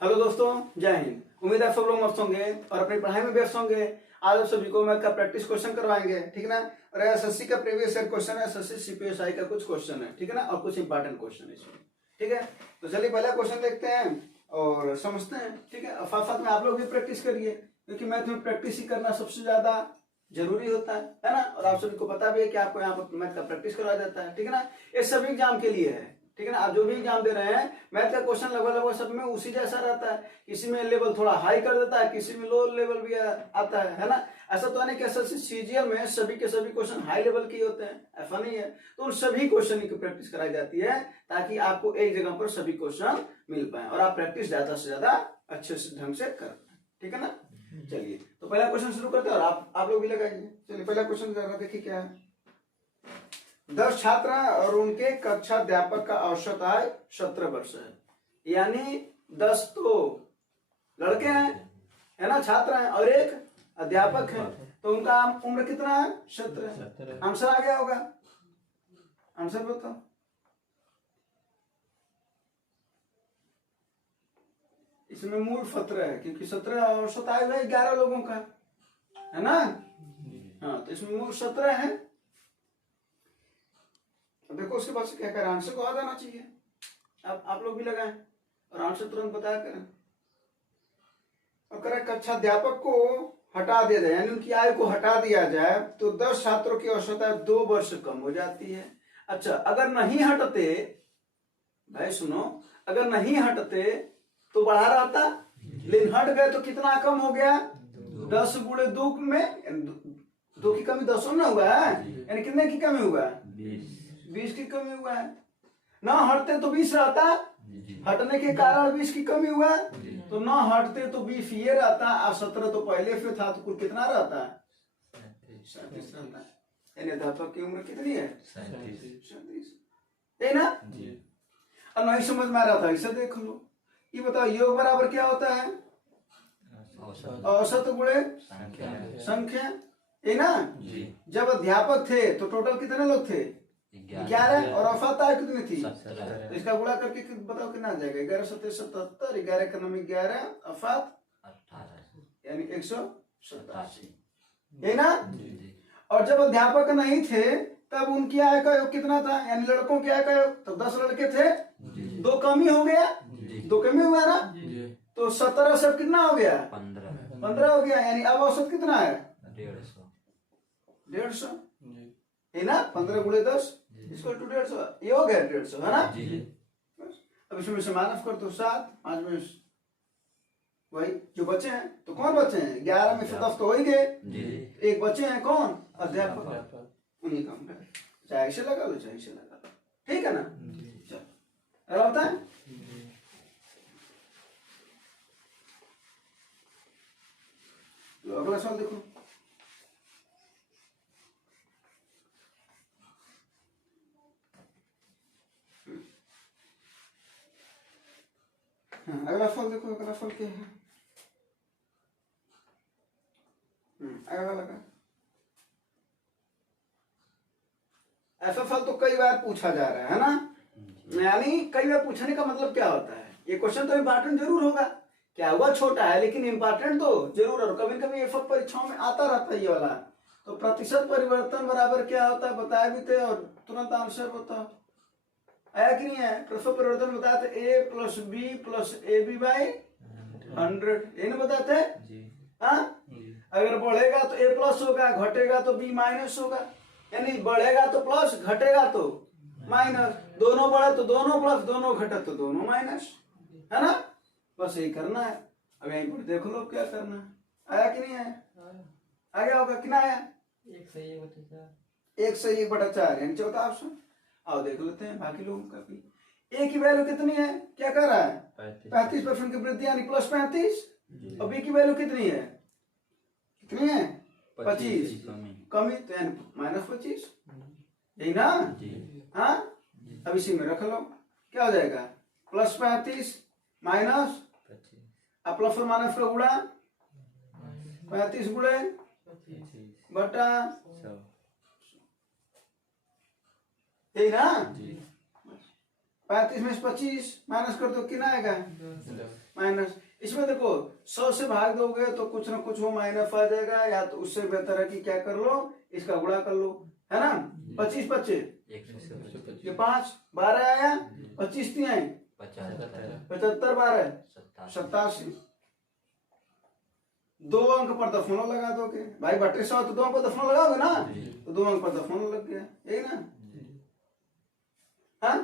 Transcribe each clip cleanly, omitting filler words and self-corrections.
Hello दोस्तों, जय हिंद। उम्मीद है आप सब लोग मस्त होंगे और अपनी पढ़ाई में व्यस्त होंगे। आज आप सभी को मैथ का प्रैक्टिस क्वेश्चन करवाएंगे, ठीक ना। और एसएससी का प्रीवियस ईयर क्वेश्चन है, एसएससी सीपीएसआई का कुछ क्वेश्चन है, ठीक है ना, और कुछ इंपॉर्टेंट क्वेश्चन है इसमें, ठीक है। तो चलिए पहला क्वेश्चन देखते हैं और समझते हैं, ठीक है। और साथ में आप लोग भी प्रैक्टिस करिए, क्योंकि मैथ में प्रैक्टिस ही करना सबसे ज्यादा जरूरी होता है ना। और आप सभी को पता भी है कि आपको यहाँ पर मैथ का प्रैक्टिस करवाया जाता है, ठीक है ना। ये सभी एग्जाम के लिए है, ठीक है ना। आप जो भी एग्जाम दे रहे हैं, मैथ का क्वेश्चन लगभग सब में उसी जैसा रहता है। किसी में लेवल थोड़ा हाई कर देता है, किसी में लो लेवल भी आता है ना। ऐसा तो नहीं कि एसएससी सीजीएल में सभी के सभी क्वेश्चन हाई लेवल के होते हैं, ऐसा नहीं है। तो उन सभी क्वेश्चन की प्रैक्टिस कराई जाती है ताकि आपको एक जगह पर सभी क्वेश्चन मिल पाए और आप प्रैक्टिस ज्यादा से ज्यादा अच्छे से ढंग से कर पाए, ठीक है ना। चलिए तो पहला क्वेश्चन शुरू करते हैं और आप लोग भी लगाइए। चलिए पहला क्वेश्चन जरा देखिए क्या है। 10 छात्र और उनके कक्षा अध्यापक का औसत आयु 17 वर्ष है। यानी 10 तो लड़के हैं, है ना, छात्र हैं, और एक अध्यापक है, तो उनका उम्र कितना है? 17। आंसर आ गया होगा, आंसर बताओ। इसमें मूल 17 है, क्योंकि 17 औसत आयु है 11 लोगों का, है ना। हाँ, तो इसमें मूल 17 है। देखो उसके बाद से क्या करें, आंसर को आ जाना चाहिए। आप लोग भी लगाएं और आंसर तुरंत बताया करें। और करें कक्षा अध्यापक को हटा दिया जाए, यानी उनकी आयु को हटा दिया जाए, तो 10 छात्रों की औसत आयु 2 वर्ष कम हो जाती है। अच्छा, अगर नहीं हटते, भाई सुनो, अगर नहीं हटते तो बढ़ा रहता, लेकिन हट गए तो कितना कम हो गया? 10 गुणे 2 में 2 की कमी 10 ना हुआ है, यानी कितने की कमी हुआ है? 20 की कमी हुआ है ना। हटते तो 20 रहता, हटने के कारण 20 की कमी हुआ, तो ना हटते तो 20 ये रहता, और 17 तो पहले से था, तो कुल कितना रहता है? 37 रहता है। यानी अध्यापक की उम्र कितनी है? 37, है ना। अब नहीं समझ में आ रहा था, इसे देख लो। ये बताओ, योग बराबर क्या होता है? औसत गुणे संख्या, है ना। जब अध्यापक थे तो टोटल कितने लोग थे? 11, और औसत आयु कितनी थी? तो इसका गुणा करके बताओ कितना आ जाएगा? 11 7 77, 11 का नाम 11, औसत 18, यानी 187, है ना। और जब अध्यापक नहीं थे तब उनकी आय का योग कितना था? यानी लड़कों की आय का योग, तो 10 लड़के थे, 2 कमी हो गया, 2 कमी हुआ ना, तो 17 सब कितना हो गया? 15 हो गया। यानी अब औसत कितना है? 150, है ना। 15 गुणे 10 इसको 150, ये हो गया 150, है ना। अब इसमें से माइनस कर दो 7, 5 में वही जो बचे हैं, तो कौन बचे हैं? 11 में से 10 तो हो ही गए, एक बचे हैं, कौन? अध्यापक। उन्हीं काम करें, चाहे इसे लगा लो चाहे इसे लगा लो, ठीक है ना। चलो होता है। अगला सवाल देखो। अगला फल देखो, अगला फल क्या है? अगला लगा। ऐसा फल तो कई बार पूछा जा रहा है ना। यानी कई बार पूछने का मतलब क्या होता है? ये क्वेश्चन तो इम्पोर्टेंट जरूर होगा, क्या हुआ छोटा है लेकिन इम्पोर्टेंट तो जरूर, और कभी कभी ये सब परीक्षाओं में आता रहता है ये वाला। तो प्रतिशत परिवर्तन बराबर क्या होता है बताया भी थे, और तुरंत आंसर बताओ, आया कि नहीं है? प्रतिशत परिवर्तन बताया था a + b + ab बाई 100, ये नहीं बताते? हाँ, अगर बढ़ेगा तो a प्लस होगा, घटेगा तो b माइनस होगा। यानी बढ़ेगा तो प्लस, घटेगा तो माइनस, दोनों बढ़े तो दोनों प्लस, दोनों घटे तो दोनों माइनस, है ना। बस यही करना है। अब यहीं पर देख लो क्या करना है। आया कि नहीं आया? आ गया होगा, कितना आया? 1 से 1 बटा 4, 1 से 1 बटा 4, यानी चौथा ऑप्शन। आओ देख लेते हैं बाकी लोगों का भी। ए की वैल्यू कितनी है? क्या कर रहा है? 35% की वृद्धि, यानी प्लस 35। और बी की वैल्यू कितनी है? कितनी है? 25 कमी, तो यानी -25, यही ना। हाँ, अब इसी में रख लो, क्या हो जाएगा? प्लस 35 माइनस, अब प्लस और माइनस का गुणा, 35 गुणे बटा, यही ना। 35 में से 25 माइनस कर दो, कितना आएगा? माइनस। इसमें देखो 100 से भाग दोगे तो कुछ ना कुछ वो माइनस आ जाएगा, या तो उससे बेहतर है कि क्या कर लो, इसका गुणा कर लो, है ना। 25 25 ये 5 12 आया, 25 नहीं आए, 75 12 87। 2 अंक पर दफनों लगा दोगे भाई, 3200 तो 2 अंक पर दफनों लगाओगे ना, तो 2 अंक पर दफनों लग गया, यही ना। हाँ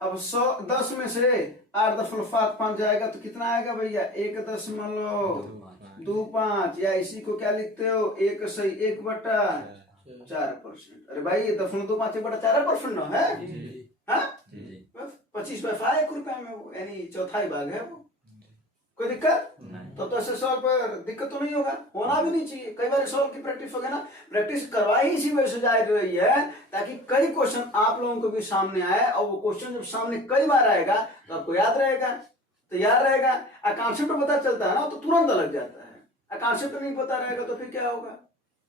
अब 100 10 में से 8.5 जाएगा तो कितना आएगा भैया, 1.25 या इसी को क्या लिखते हो, 1 सही 1/4%। अरे भाई ये 0.25 ना है, हाँ 25 पैसा 1 रुपया में वो, यानी चौथाई भाग है वो। कोई दिक्कत तो ऐसे सॉल्व पर दिक्कत तो नहीं होगा, होना भी नहीं चाहिए। कई बार सॉल्व की प्रैक्टिस हो गया ना, प्रैक्टिस करवाई इसी वजह से जा रही है ताकि कई क्वेश्चन आप लोगों को भी सामने आए, और वो क्वेश्चन जब सामने कई बार आएगा तो आपको याद रहेगा, तो याद रहेगा। कॉन्सेप्ट पता चलता है ना तो तुरंत लग जाता है, कॉन्सेप्ट नहीं पता रहेगा तो फिर क्या होगा,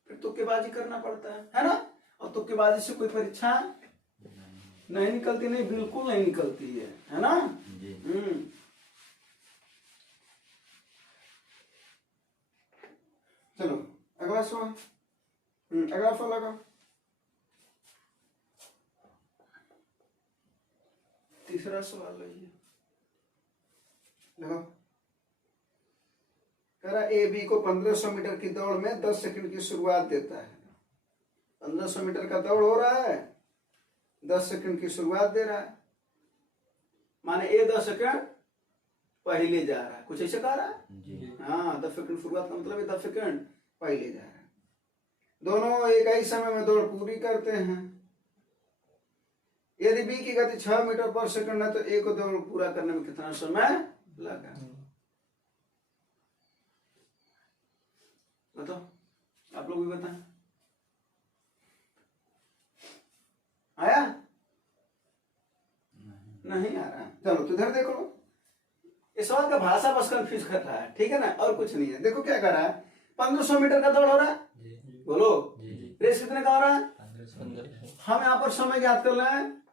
फिर तुक्केबाजी करना पड़ता है ना। और तुक्केबाजी से कोई परीक्षा नहीं निकलती, नहीं बिल्कुल नहीं निकलती है ना। चलो अगला सवाल, अगला सवाल लगाओ। तीसरा सवाल लगाओ। कह रहा ए बी को 1500 मीटर की दौड़ में 10 सेकंड की शुरुआत देता है। 1500 मीटर का दौड़ हो रहा है, 10 सेकंड की शुरुआत दे रहा है, माने ए 10 सेकंड पहले जा रहा है, कुछ ऐसे कह रहा है। हाँ 10 सेकंड शुरुआत का मतलब है 10 सेकंड पहले जा रहा है। दोनों एक ही समय में दौड़ पूरी करते हैं। यदि बी की गति 6 मीटर पर सेकंड है तो ए को दौड़ पूरा करने में कितना समय लगा, बताओ, आप लोग भी बताएं। आया नहीं आ रहा, चलो तो इधर देखो, इस सवाल का भाषा बस कंफ्यूज कर रहा है, ठीक है ना, और कुछ नहीं है। देखो क्या कर रहा है, 1500 मीटर का दौड़ हो रहा है, बोलो रेस कितने का हो रहा है, हम यहाँ पर समय ज्ञात कर रहे हैं।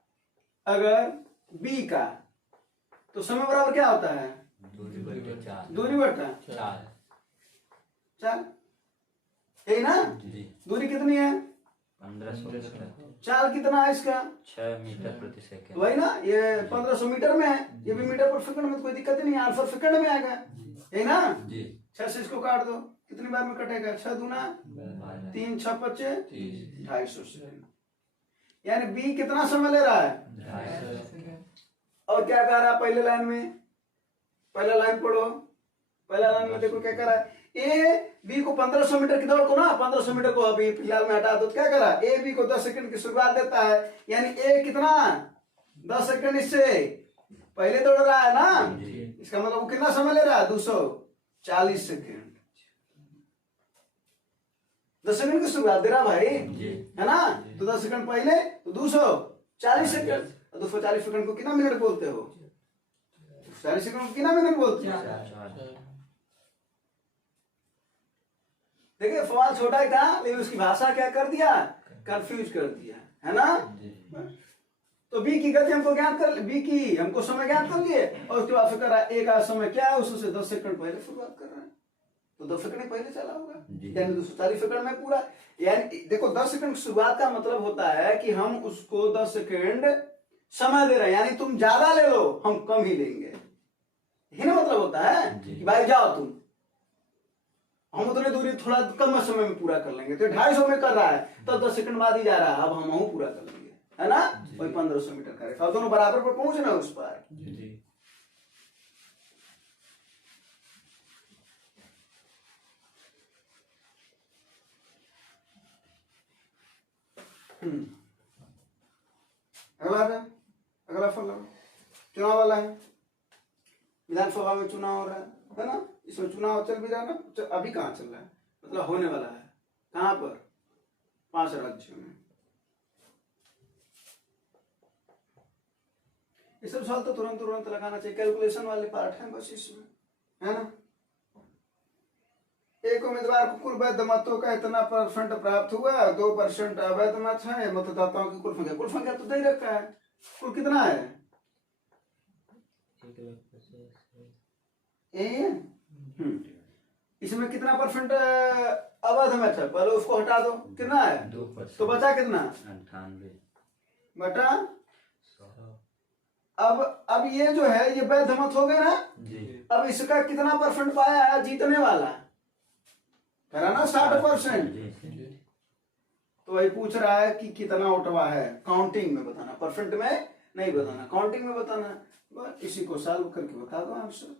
अगर बी का तो समय बराबर क्या होता है, दूरी बटा 4, यही ना। दूरी कितनी है, 4 कितना है इसका, 6 मीटर प्रति सेकंड, वही ना, ये 1500 मीटर में है, ये भी मीटर पर सेकंड में, तो कोई दिक्कत नहीं, आंसर सेकंड में आएगा, यही ना। 6 से इसको काट दो, कितनी बार में कटेगा, 6 दूना 3 6 25 250 सेकंड, यानी बी कितना समय ले रहा है, 250 और क्या कह रहा है पहले लाइन में, पहला लाइन पढ़ो, पहला लाइन में देखो क्या कह रहा है, ए बी को 1500 मीटर की दौड़ को ना, 1500 मीटर को अभी फिलहाल में हटा दो, तो क्या करा, ए बी को 10 सेकंड की शुरुआत देता है, यानी ए कितना 10 सेकंड इससे पहले दौड़ रहा है ना, इसका मतलब वो कितना समय ले रहा है, 240 सेकंड, 10 सेकंड की शुरुआत दे रहा भाई, है ना, तो 10 सेकंड पहले तो 240 सेकंड, 240 सेकंड को कितना मिनट बोलते हो, 40 सेकंड को कितना मिनट बोलते हो। देखिए सवाल छोटा ही था लेकिन उसकी भाषा क्या कर दिया, कंफ्यूज कर दिया, है ना। तो बी की गति हमको ज्ञात कर, बी की हमको समय ज्ञात कर लिए, और उसके बाद फिर करा ए का समय क्या है, उससे 10 सेकंड पहले शुरुआत कर रहा है, तो 10 सेकंड पहले चला होगा, यानी 240 सेकंड में पूरा। यानी देखो 10 सेकंड की शुरुआत का मतलब होता है कि हम उसको 10 सेकंड समय दे रहे हैं, यानी तुम ज्यादा ले लो हम कम ही लेंगे, यही ना मतलब होता है कि भाई जाओ तुम, हम उतने दूरी थोड़ा कम समय में पूरा कर लेंगे, तो 250 में कर रहा है तो 10 सेकंड बाद ही जा रहा है, अब हम पूरा कर लेंगे, है ना। वही 1500 मीटर का रेखा, दोनों बराबर पर पहुंचना उस पर। अगला फल चुनाव वाला है, विधानसभा में चुनाव हो रहा है ना, इसमें चुनाव चल भी रहा है ना, अभी कहाँ चल रहा है, मतलब होने वाला है, कहाँ पर, 5 राज्यों में। ये सब सवाल तो तुरंत तुरंत लगाना चाहिए, कैलकुलेशन वाले पार्ट है बस इसमें, है ना। एक उम्मीदवार को कुल वैध मतों का इतना % प्राप्त हुआ, 2% अवैध मत है, मतदाताओं की कुल संख्या तो दे रखा है, कुल कितना है, यही है। इसमें कितना परसेंट अवध में था, पहले उसको हटा दो, कितना है 2%। तो बचा कितना 98 बटा। 100 अब ये जो है ये वैध मत हो गए ना। जी। अब इसका कितना परसेंट पाया है जीतने वाला, करा ना 60%। जी। तो वही पूछ रहा है कि कितना उठवा है, काउंटिंग में बताना, परसेंट में नहीं बताना, काउंटिंग में बताना। बस इसी को सॉल्व करके बता दो आंसर।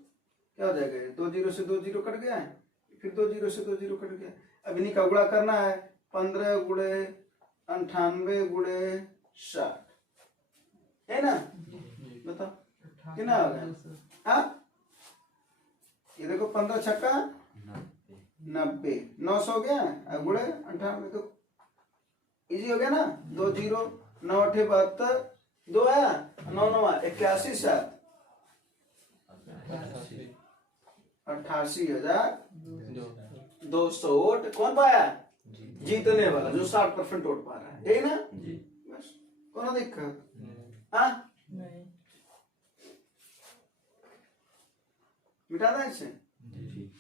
क्या हो जाएगा, 2 जीरो से 2 जीरो कट गया है, फिर 2 जीरो से 2 जीरो कट गया। अब इन्हीं का गुणा करना है, 15 गुणे 98 गुणे 60 है ना। बताओ कितना हो गया। हाँ ये देखो 15 छक्का 90, 900 हो गया, अब गुणे 98 तो इजी हो गया ना। 2 जीरो 9 8 72, 2 आया 9 9 81 7 88,200 वोट कौन पाया, जीतने वाला जो 60% वोट पा रहा है, यही ना। जी। बस कोनो दिक्कत। हाँ मिटा दें इसे। जी।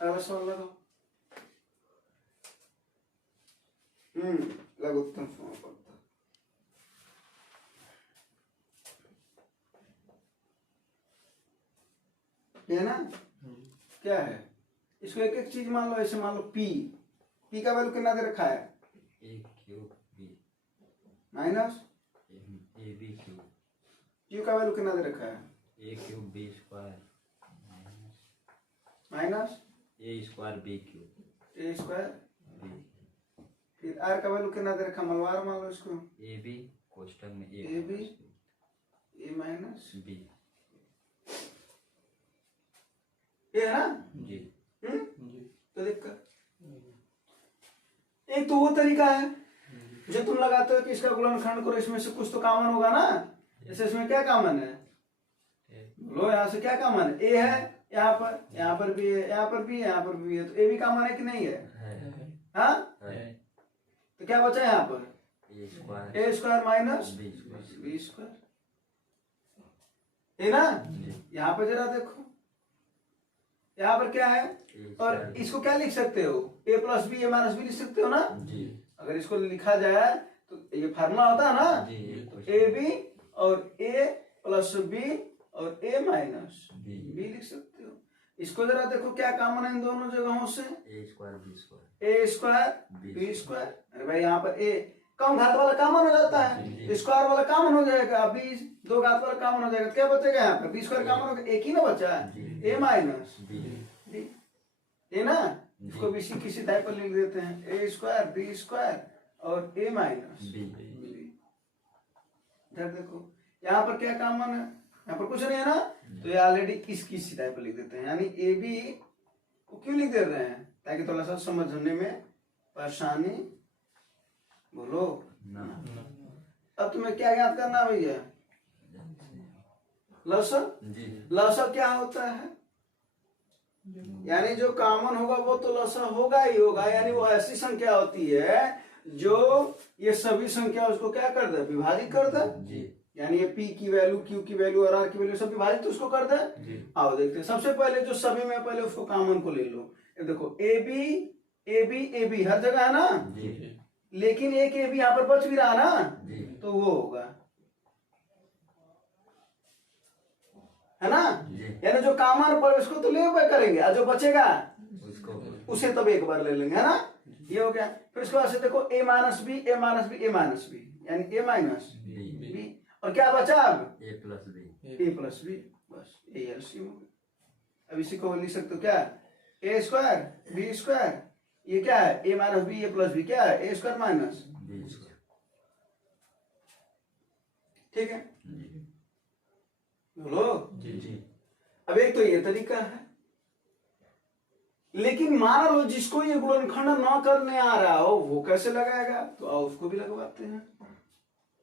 अगला सवाल लगाओ। लघुत्तम समापकता। ये ना क्या है, इसको एक एक चीज मान लो। ऐसे मान लो पी का वैल्यू कितना दे रखा है, A cube B minus A B cube Q का वैल्यू कितना दे रखा है, A cube B square minus A square B cube A square. B। फिर आर का वैल्यू कितना दे रखा, मलवार मान लो इसको, A B कोष्टक में A B A minus B। ये है ना। जी। तो दिक्कत एक तो वो तरीका है जो तुम लगाते हो कि इसका गुणनखंड करो, इसमें से कुछ तो कॉमन होगा ना। जैसे इसमें क्या कॉमन है, लो यहाँ से क्या कॉमन है, ए है यहाँ पर भी है, यहाँ पर भी है, यहाँ पर भी है, तो ए भी कॉमन है कि नहीं है। हाँ तो क्या बचा यहाँ पर, ए स्क्वायर माइनस बी स्क्वायर, है ना। यहाँ पर जरा देखो, यहाँ पर क्या है, और इसको क्या लिख सकते हो, ए plus B A minus B लिख सकते हो ना। जी। अगर इसको लिखा जाए तो ये फार्मूला होता है ना, ए बी और ए प्लस बी और ए माइनस बी लिख सकते हो। इसको जरा देखो क्या कॉमन है इन दोनों जगहों से, A square B square A square B square. अरे भाई यहाँ पर ए कम घात वाला कॉमन हो जाता है, स्क्वायर वाला कॉमन हो जाएगा, बी दो घात वाला कॉमन हो जाएगा, क्या बचेगा यहाँ पर, बी स्क्वायर कॉमन हो गया, एक ही ना बचा है, ए माइनस बी, ये ना। इसको भी किसी टाइप पर लिख देते हैं, ए स्क्वायर बी स्क्वायर और ए माइनस बी। इधर देखो यहाँ पर क्या कॉमन है, यहाँ पर कुछ नहीं है ना, तो ये ऑलरेडी किसी टाइप पर लिख देते हैं। यानी ए बी को क्यों लिख दे रहे हैं, ताकि थोड़ा सा समझने में परेशानी, बोलो ना। अब तुम्हें क्या याद करना भैया, लसर। जी। लसर क्या होता है, यानी जो कॉमन होगा वो तो लसर होगा ही होगा। यानी वो ऐसी संख्या होती है जो ये सभी संख्या उसको क्या कर दे, विभाजित कर दे। जी। यानी ये पी की वैल्यू क्यू की वैल्यू और आर की वैल्यू सब विभाजित तो उसको कर दे। आओ देखते हैं, सबसे पहले जो सभी में पहले उसको कॉमन को ले लो। ये देखो ए बी हर जगह है ना, जी। लेकिन एक ए बी यहाँ पर बच भी रहा ना, जी। तो वो होगा, है ना। यानी जो कॉमन पर उसको तो ले करेंगे, और जो बचेगा उसको उसे तब एक बार ले लेंगे, है ना। ये हो गया। फिर उसके बाद से देखो A minus B A minus B A minus B, यानी ए माइनस बी, और क्या बचा अब A plus B। A plus B, बस ये एलसीएम हो गया। अब इसी को लिख सकते हो क्या, ए स्क्वायर बी स्क्वायर, ये क्या है ए माइनस बी ए प्लस बी, क्या है A square minus B square. ठीक है, जी। बोलो। जी। अब एक तो ये तरीका है, लेकिन मान लो जिसको ये गुणनखंड न करने आ रहा हो वो कैसे लगाएगा, तो आओ उसको भी लगवाते हैं।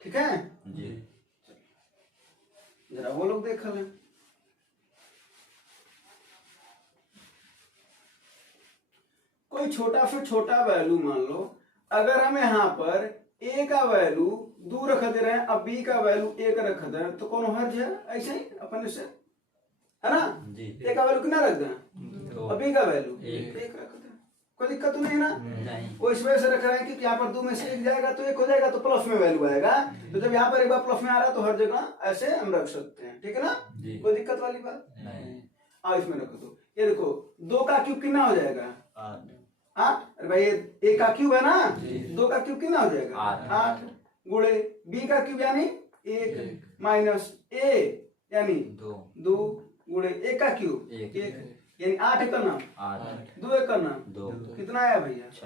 ठीक है, जी। जरा वो लोग देख लें। कोई छोटा से छोटा वैल्यू मान लो, अगर हमें यहाँ पर ए का वैल्यू 2 रख दे रहे हैं, अब बी का वैल्यू 1 रख दे हैं, तो कौन हर्ज है? ऐसे ही अपन से, है ना? जी ए का वैल्यू कितना रख दें, दो और बी का वैल्यू एक। 1 रख दें, कोई दिक्कत तो नहीं ना? नहीं वो इस वजह से रख रहा है कि यहाँ पर 2 में से 1 जाएगा तो 1 हो जाएगा, तो प्लस में वैल्यू आएगा। तो जब यहाँ पर एक बार प्लस में आ रहा है तो हर जगह ऐसे हम रख सकते हैं, ठीक है ना? जी कोई दिक्कत वाली बात नहीं हाँ, इसमें रखो। तो ये देखो 2 का क्यूब कितना हो जाएगा? 8 हाँ, अरे भाई ये ए का क्यूब है ना, जी। 2 का क्यूब कितना हो जाएगा? 8 गुणे बी का क्यूब यानी 1 माइनस ए यानी 2 गुणे ए का क्यूब 1 यानी 8 एक का नाम 8 2 एक का नाम 2 कितना आया भैया? 6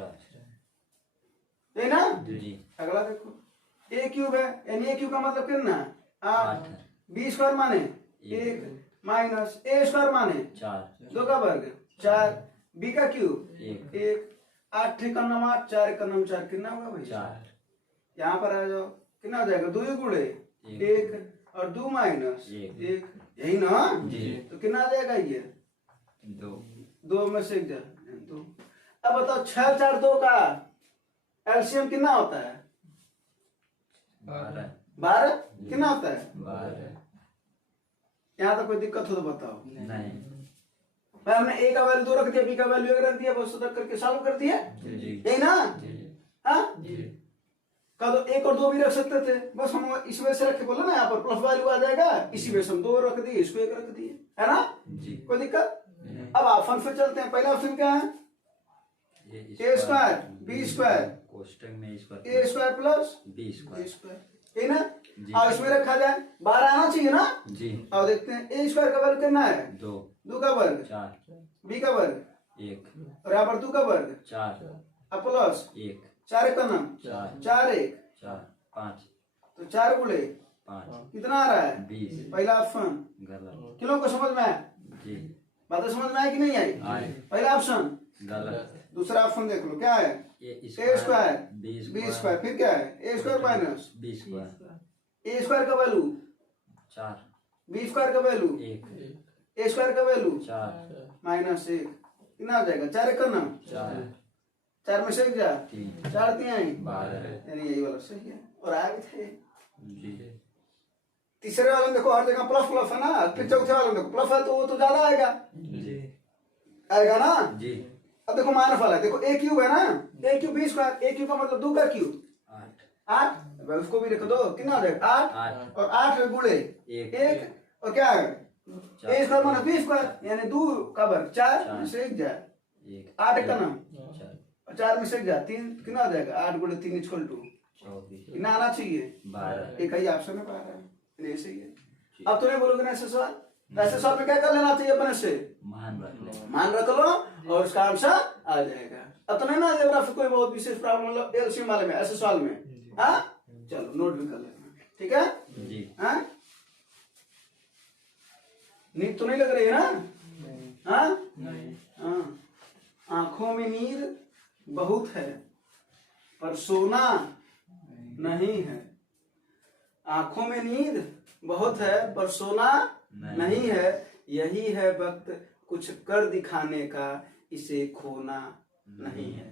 है ना? जी अगला देखो ए क्यूब है यानी ए क्यूब का मतलब कितना? 8 8 बी स्क्वायर माने 1 माइनस ए स्क्वायर माने 4 2 का वर्ग 4 बी का क्यूब 1 8 का नाम 8 4 का नाम 4 कितना होगा भाई? 4 यहाँ पर आ जाओ कितना हो जाएगा? 2 गुणे 1 और 2 माइनस 1 यही ना? जी तो कितना आ जाएगा ये? 2 में से 1 जाए 2। अब बताओ 6 4 2 का एलसीएम कितना होता है? 12 कितना होता है? 12 यहाँ तक कोई दिक्कत हो तो बताओ। नहीं भाई हमने ए का वैल्यू 2 रख दिया, बी का वैल्यू 1 रख दिया, बस तक करके सॉल्व कर दिया, जी यही ना? जी हाँ का तो 1 और 2 भी रख सकते थे, बस हम इस वजह से रखे, बोला ना यहाँ पर प्लस वैल्यू आ जाएगा, इसी वजह से हम 2 रख दिए, इसको 1 रख दिए, है ना? जी कोई दिक्कत? अब ऑप्शन पे चलते हैं। पहला ऑप्शन क्या है? ए स्क्वायर बी स्क्वायर कोष्टक में A square plus B B square square, ठीक ना? जी। अब इसमें रखा जाए 12 आना चाहिए ना? जी अब देखते हैं ए स्क्वायर का वर्ग कितना है? 2 2 का वर्ग 4 बी का वर्ग 1 और यहाँ पर 2 का वर्ग 4 अब प्लस 1 4 का नाम 4 4 1 4 5 तो 4 गुणे 5 कितना आ रहा है? 20 पहला ऑप्शन गलत किलो को समझ में आया? जी बातें समझ में आई कि नहीं आई? आए पहला ऑप्शन। गलत दूसरा ऑप्शन देख लो क्या है? ए ए स्क्वायर बी बी स्क्वायर फिर क्या है? A square minus B square A square का वैल्यू 4 बी स्क्वायर का वैल्यू 1 ए स्क्वायर का वैल्यू 4 माइनस 1 कितना आ जाएगा? 4 एक का नाम 4 4 में से 1 जा 3 4 3 आई 12 यानी यही वाला सही है और आया भी थे। जी तीसरे वाले में देखो हर जगह प्लस प्लस है ना, फिर चौथे वाले में देखो प्लस है तो वो तो ज्यादा आएगा, जी आएगा ना? जी अब देखो माइनस वाला है, देखो ए क्यूब है ना, ए क्यूब बी स्क्वायर, ए क्यूब का मतलब 2 का क्यूब 8 8 उसको भी लिख दो, कितना हो जाएगा? 8 8 और 8 गुणे 1 और क्या है? ए स्क्वायर माना बी स्क्वायर यानी 2 का वर्ग 4 में से 1 जाए 8 का नाम 4 और 4 में से 1 जाए 3 कितना हो जाएगा? 8 गुणे 3 इक्वल टू 24 कितना आना चाहिए? 12 एक ही ऑप्शन में पा रहा है, ये सही है। अब तो नहीं बोलोगे ना ऐसे सवाल, ऐसे सवाल में क्या कर लेना चाहिए अपने से? मान रख ले मान रख लो और उसका आंसर आ जाएगा। अब तो नहीं ना ज्योग्राफी कोई बहुत विशेष प्रॉब्लम मतलब एलसीएम वाले में ऐसे सवाल में, हाँ चलो नोट भी कर लेना, ठीक है? जी हाँ नींद तो नहीं लग रही है ना? हाँ हाँ, आंखों में नींद बहुत है पर सोना नहीं है, आंखों में नींद बहुत है पर सोना नहीं है, यही है वक्त कुछ कर दिखाने का, इसे खोना नहीं है।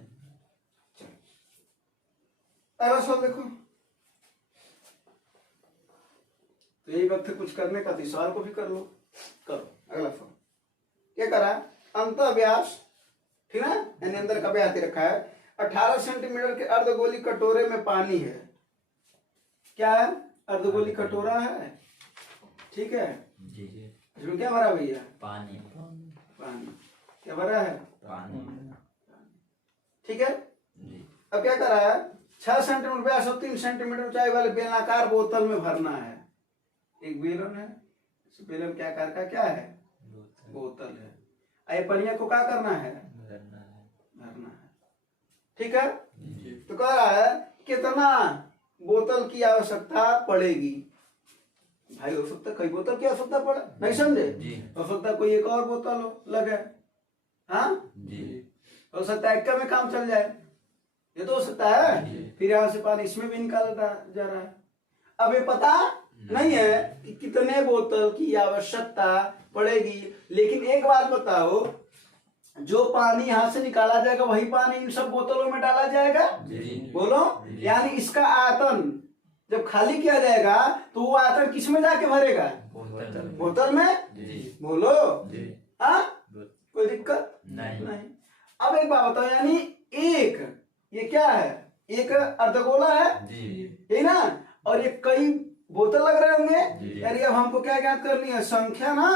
अगला सवाल देखो, तो यही वक्त है कुछ करने का, तो इस सवाल को भी कर लो, करो। अगला सवाल क्या करा? अंत व्यास, ठीक है, यानी अंदर का व्यास रखा है 18 सेंटीमीटर के अर्धगोली कटोरे में पानी है। क्या है? अर्धगोली कटोरा है, ठीक है, जी इसमें क्या भरा भैया? पानी पानी। क्या भरा है? पानी ठीक है। जी अब क्या करा है? 6 सेंटीमीटर व्यास और 3 सेंटीमीटर ऊंचाई वाले बेलनाकार बोतल में भरना है। एक बेलन है, इस बेलन के आकार का क्या है? बोतल है। आई पनिया को क्या करना है? भरना है, ठीक है। तो कह रहा है कितना बोतल की आवश्यकता पड़ेगी? भाई हो सकता है कई बोतल की आवश्यकता पड़े, नहीं समझे? हो सकता है कोई एक और बोतल हो लगे, हाँ जी हो सकता है 1 में काम चल जाए, ये तो हो सकता है। फिर यहाँ से पानी इसमें भी निकाला जा रहा है। अब ये पता नहीं है कि कितने बोतल की आवश्यकता पड़ेगी, लेकिन एक बात बताओ, जो पानी यहाँ से निकाला जाएगा वही पानी इन सब बोतलों में डाला जाएगा। बोलो, यानी इसका आयतन जब खाली किया जाएगा तो वो आयतन किस में जाके भरेगा? बोतल में। बोलो, हाँ, कोई दिक्कत नहीं। अब एक बात बताओ, यानी एक ये क्या है? एक अर्धगोला है, यही ना, और ये कई बोतल लग रहे होंगे, यानी अब हमको क्या ज्ञात करनी है? संख्या ना।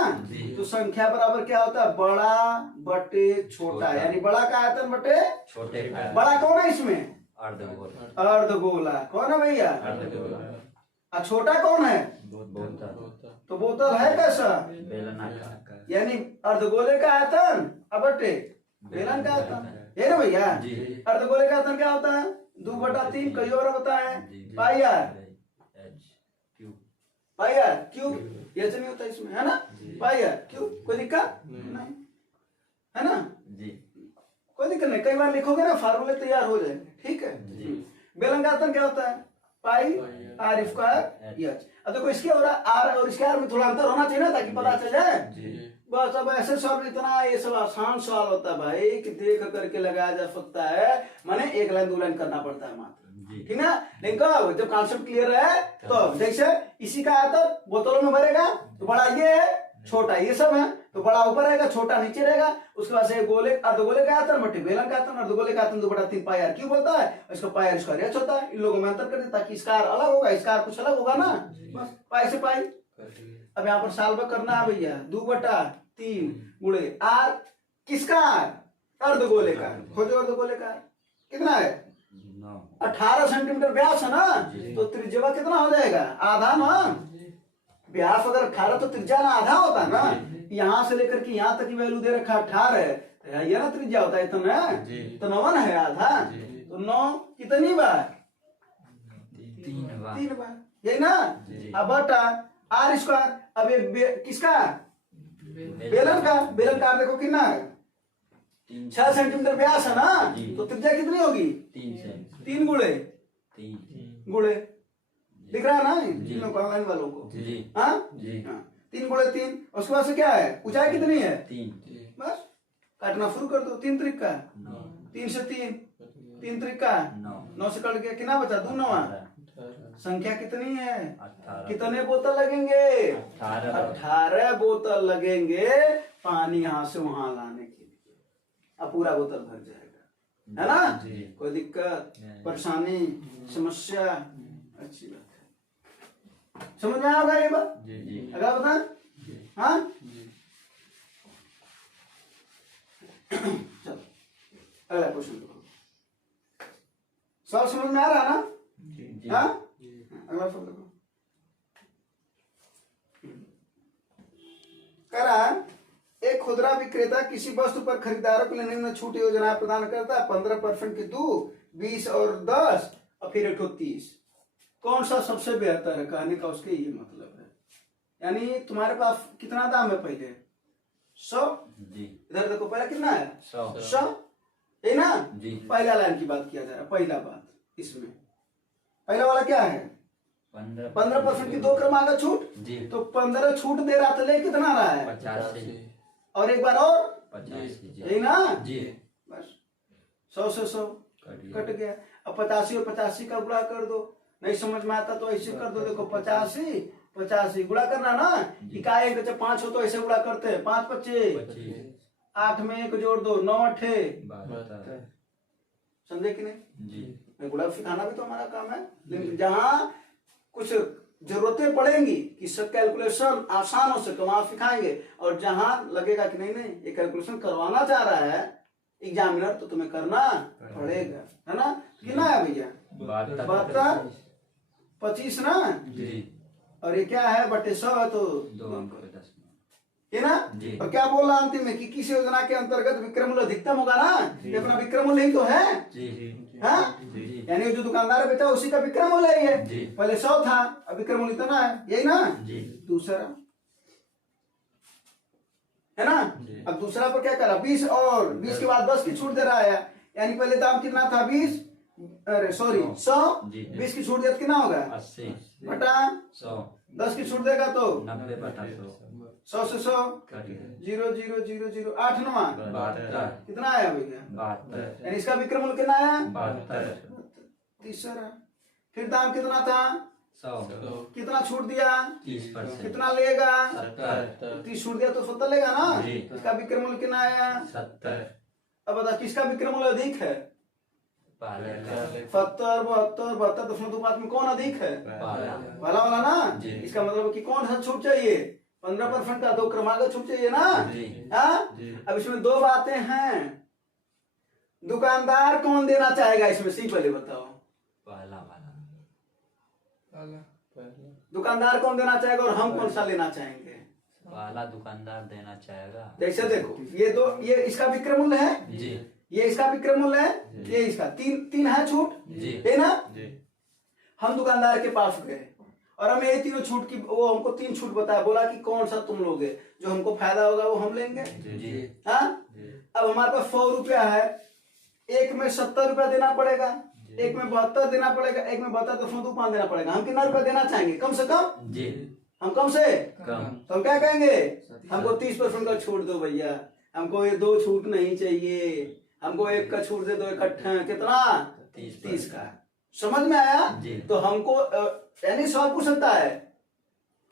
तो संख्या बराबर क्या होता है? बड़ा बटे छोटा, यानी बड़ा का आयतन बटे छोटे का। बड़ा कौन है इसमें? अर्धगोला। अर्धगोला कौन है भैया? और छोटा कौन है? तो बोतल है कैसा? बेलनाकार। यानी अर्धगोले का आयतन बटे बेलन का आयतन, है ना भैया? अर्धगोले का आयतन क्या होता है? 2/3। कई और बताए पाई आर, पाई आर क्यूब। ये नहीं होता इसमें, है ना? पाई आर क्यूब। कोई दिक्कत नहीं, है ना? कोई दिक्कत नहीं, कई बार लिखोगे ना फार्मूले तैयार हो जाएंगे, ठीक है? बेलन का आयतन क्या होता है? पाई आर स्क्वायर एच। अब देखो इसके और आर और इसके आर में थोड़ा अंतर होना चाहिए ना, ताकि पता चल जाए। बस अब ऐसे सवाल इतना, ये सब आसान सवाल होता है भाई कि देख करके लगाया जा सकता है, माने 1 लाइन 2 लाइन करना पड़ता है मात्र, ठीक ना? लेकिन कब जब कॉन्सेप्ट क्लियर है तो देखिए, इसी का आयतन बोतलों में भरेगा तो बड़ा ये है, छोटा ये सब है, तो बड़ा ऊपर रहेगा, छोटा नीचे रहेगा। उसके बाद से गोले अर्धगोले का आयतन बटे बेलन का आयतन, अर्धगोले का आयतन 2/3 पाई आर क्यूब होता है, इसका पाई आर स्क्वायर एच होता है। इन लोगों में अंतर कर दे ताकि इसका आर अलग होगा, इसका आर कुछ अलग होगा ना, बस पाई से पाई। अब यहाँ पर साल्व करना है भैया, 2/3 गुणे आर किसका? अर्धगोले का। खोजो अर्धगोले का कितना है? 18 सेंटीमीटर व्यास है ना, तो त्रिज्या कितना हो जाएगा? आधा ना। व्यास अगर 18 तो त्रिज्या ना आधा होता है ना। यहाँ से लेकर के यहाँ तक की वैल्यू दे रखा 18, ये ना त्रिज्या होता है इतना, तो 9 है आधा, तो 9 कितनी बार? 3 बार, यही ना। अब बटा आर स्क्वायर, अब ये किसका? बेलन का। बेलन का देखो कितना है? 6 सेंटीमीटर व्यास है ना, तो त्रिज्या कितनी होगी? 3 गुणे गुणे, दिख रहा है ना इन लोग ऑनलाइन वालों को? हाँ, 3 गुणे 3। उसके बाद से क्या है? ऊंचाई कितनी है? 3। बस काटना शुरू कर दो। 3 त्रिक का 3 से 3 त्रिक का 9 से कट गया, कितना बचा? 2 9। संख्या कितनी है? कितने बोतल लगेंगे? 18 बोतल लगेंगे पानी यहाँ से वहां लाने के लिए। अब पूरा बोतल भर जाएगा, है ना? कोई दिक्कत परेशानी समस्या? अच्छी बात है, समझ में आएगा ये बात? अगर बता, हाँ चलो अगला क्वेश्चन देखो। सब समझ में आ रहा ना? हाँ, अगला सब देखो। कह रहा है, एक खुदरा विक्रेता किसी वस्तु पर खरीदारों के लिए निम्न छूट योजना प्रदान करता है। 15% की 2, 20 और 10 और फिर 130। कौन सा सबसे बेहतर है? कहने का उसके ये मतलब है, यानी तुम्हारे पास कितना दाम है? पहले 100। इधर देखो पहला कितना है? 100, है ना? पहला लाइन की बात किया जा रहा है। पहला बात इसमें पहला वाला क्या है? 15% की 2 क्रमांक छूट, तो 15 छूट दे रहा था, ले कितना रहा है? 85। और एक बार और 85, यही ना? बस 100 से 100 कट गया। अब 85 और 85 का गुणा कर दो। नहीं समझ में आता तो ऐसे कर दो, देखो 85 गुणा करना ना, इकाई 1 बचे 5 हो तो ऐसे गुणा करते हैं। 5 25, 8 में 1 जोड़ दो, 9 8 समझे कि नहीं? गुणा सिखाना भी तो हमारा काम है, लेकिन जहाँ कुछ जरूरतें पड़ेंगी कि सब कैलकुलेशन आसान हो सके वहां सिखाएंगे, और जहां लगेगा कि नहीं नहीं ये कैलकुलेशन करवाना चाह रहा है एग्जामिनर तो तुम्हें करना पड़ेगा, है ना? कितना है भैया? 72 25 ना, और ये क्या है? बटे 100 है, तो 2 अंक है ना? और क्या बोल रहा अंतिम में कि किस योजना के अंतर्गत विक्रय मूल्य अधिकतम होगा ना? ये अपना विक्रय मूल्य ही तो है, हाँ? यानी जो दुकानदार बेचा उसी का विक्रय मूल्य ही है। पहले 100 था, अब विक्रय मूल्य इतना है, यही ना? दूसरा है ना? अब दूसरा पर क्या करा? 20 और 20 के बाद 10 की छूट दे रहा है, यानी पहले दाम कितना था? 20, अरे सॉरी 100, 20 की छूट दे कितना होगा? 80 बटा 100। 10 की छूट देगा तो 90 बटा 100, 100 से 100 कट 0 0 0 0 8 नवा 72 कितना आया भैया 72 यानी इसका विक्रमूल कितना आया 72 तीसरा। फिर दाम कितना था 100 कितना छूट दिया 30% कितना लेगा 70 30 छूट दिया तो 70 लेगा ना। जी। इसका विक्रमूल कितना आया 70 अब बता किसका विक्रमूल अधिक है पहले का 70 72 72.5 में कौन अधिक है पहला वाला वाला ना। जी। इसका मतलब कि कौन सा छूट चाहिए 15% का दो क्रमागत छूट चाहिए ना। जी हाँ जी अब इसमें दो बातें हैं दुकानदार कौन देना चाहेगा इसमें सी पहले बताओ पहला वाला दुकानदार कौन देना चाहेगा और हम कौन सा लेना चाहेंगे। पहला दुकानदार देना चाहेगा जैसे देखो ये दो ये इसका विक्रमूल्य है जी ये इसका विक्रमूल्य है ये इसका तीन है छूट जी है ना। जी हम दुकानदार के पास गए और हमें ये तीनों छूट की वो हमको 3 छूट बताया बोला कि कौन सा तुम लोगे जो हमको फायदा होगा वो हम लेंगे। जी हाँ जी अब हमारे पास 100 रुपया है एक में 70 रुपया देना पड़ेगा एक में 72 देना पड़ेगा एक में 72.5 देना पड़ेगा। हम कितना रुपया देना चाहेंगे कम से कम जी हम कम से कम तो हम क्या कहेंगे हमको 30% का छूट दो भैया हमको ये 2 छूट नहीं चाहिए हमको 1 का छूट दे दो इकट्ठा कितना 30 का। समझ में आया। जी। तो हमको यानी सवाल पूछ सकता है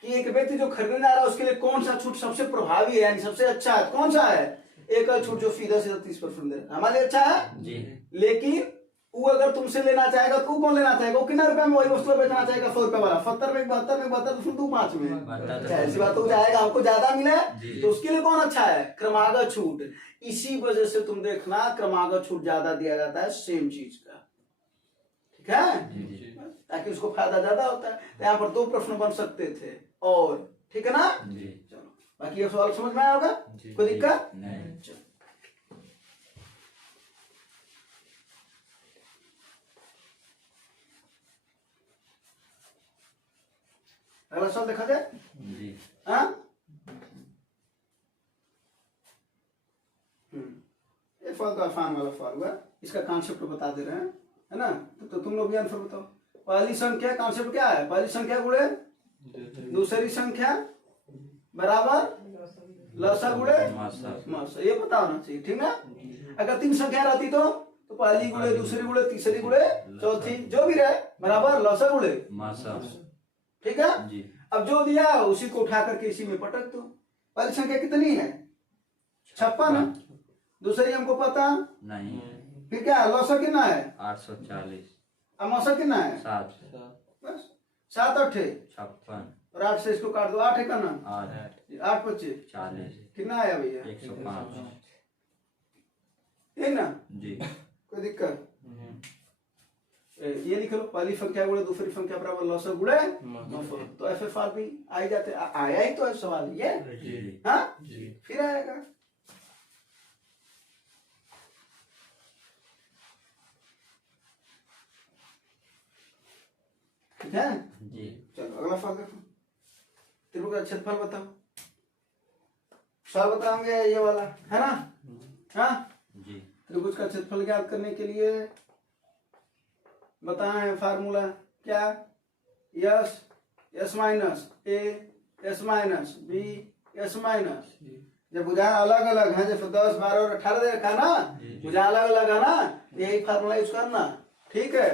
कि एक व्यक्ति जो खरीदने जा रहा है उसके लिए कौन सा छूट सबसे प्रभावी है यानी सबसे अच्छा है कौन सा है एक का छूट जो सीधा 30% दे रहा है हमारे लिए अच्छा है। जी लेकिन वो अगर तुमसे लेना चाहेगा तो कौन लेना चाहेगा वो कितना रुपए में वही वस्तु बेचना चाहेगा 100 रुपए वाला 70 में 72 में 72 तो 5 में 72 ऐसी बात हो जाएगा हमको ज्यादा मिला है जी। तो उसके लिए कौन अच्छा है क्रमागत छूट। इसी वजह से तुम देखना क्रमागत छूट ज्यादा दिया जाता है सेम चीज का ठीक है जी ताकि उसको फायदा ज्यादा होता है। तो यहाँ पर 2 प्रश्न बन सकते थे और ठीक है ना। जी चलो बाकी ये सवाल समझ में आया होगा जी। कोई दिक्कत नहीं चलो। अगला सवाल देखा जाए जी हाँ ये फॉल का आसान वाला फॉल हुआ इसका कॉन्सेप्ट बता दे रहे हैं है ना। तो तुम लोग भी आंसर बताओ पहली संख्या कॉन्सेप्ट क्या है पहली संख्या गुणे दूसरी संख्या बराबर लसा गुणे मासा ये पता होना चाहिए ठीक ना। अगर 3 संख्या रहती तो पहली गुणे दूसरी गुणे तीसरी गुणे चौथी जो भी रहे बराबर लसा गुणे मासा ठीक है। जी अब जो दिया उसी को उठा करके इसी में पटक दो। पहली संख्या कितनी है 56 दूसरी हमको पता नहीं फिर क्या लौसा कितना है 840 अमासा कितना है 7 बस 7 8 56 और 8 से इसको काट दो 8 है करना 8 8 25 40 कितना आया भैया 105 ये ना जी कोई दिक्कत ये लिख लो पहली संख्या गुणे दूसरी संख्या बराबर लौसा गुणे माफा। तो ऐसे सवाल भी आ ही जाते आया ही तो है सवाल ये जी हाँ जी फिर आएगा ठीक है। जी चलो अगला सवाल देखो त्रिभुज का क्षेत्रफल बताओ सवाल बताओगे ये वाला है ना। हाँ जी त्रिभुज का क्षेत्रफल ज्ञात करने के लिए बताएं फार्मूला क्या यस S minus A S minus B S minus जब भुजा अलग अलग है जैसे 10 12 और 18 दे रखा ना भुजा अलग अलग है ना यही फार्मूला यूज करना ठीक है।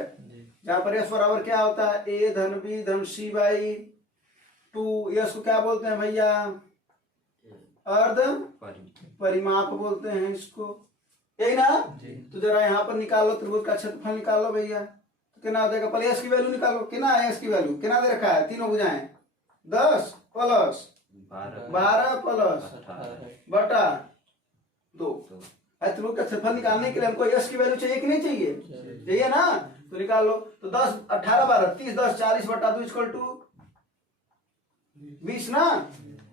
जहाँ पर एस बराबर क्या होता है ए धन बी धन सी बाई 2 यस को क्या बोलते हैं भैया अर्ध परिमाप बोलते हैं इसको यही ना। तो जरा यहाँ पर निकालो त्रिभुज का क्षेत्रफल निकालो भैया तो कितना हो जाएगा पहले एस की वैल्यू निकालो कितना है एस की वैल्यू कितना दे रखा है तीनों भुजाएं 10 प्लस 12 प्लस बटा 2 त्रिभुज का क्षेत्रफल निकालने के लिए हमको एस की वैल्यू चाहिए कि नहीं चाहिए चाहिए ना। तो निकाल लो तो 10 18 12 30 10 40 बटा 2 इक्वल टू 20 ना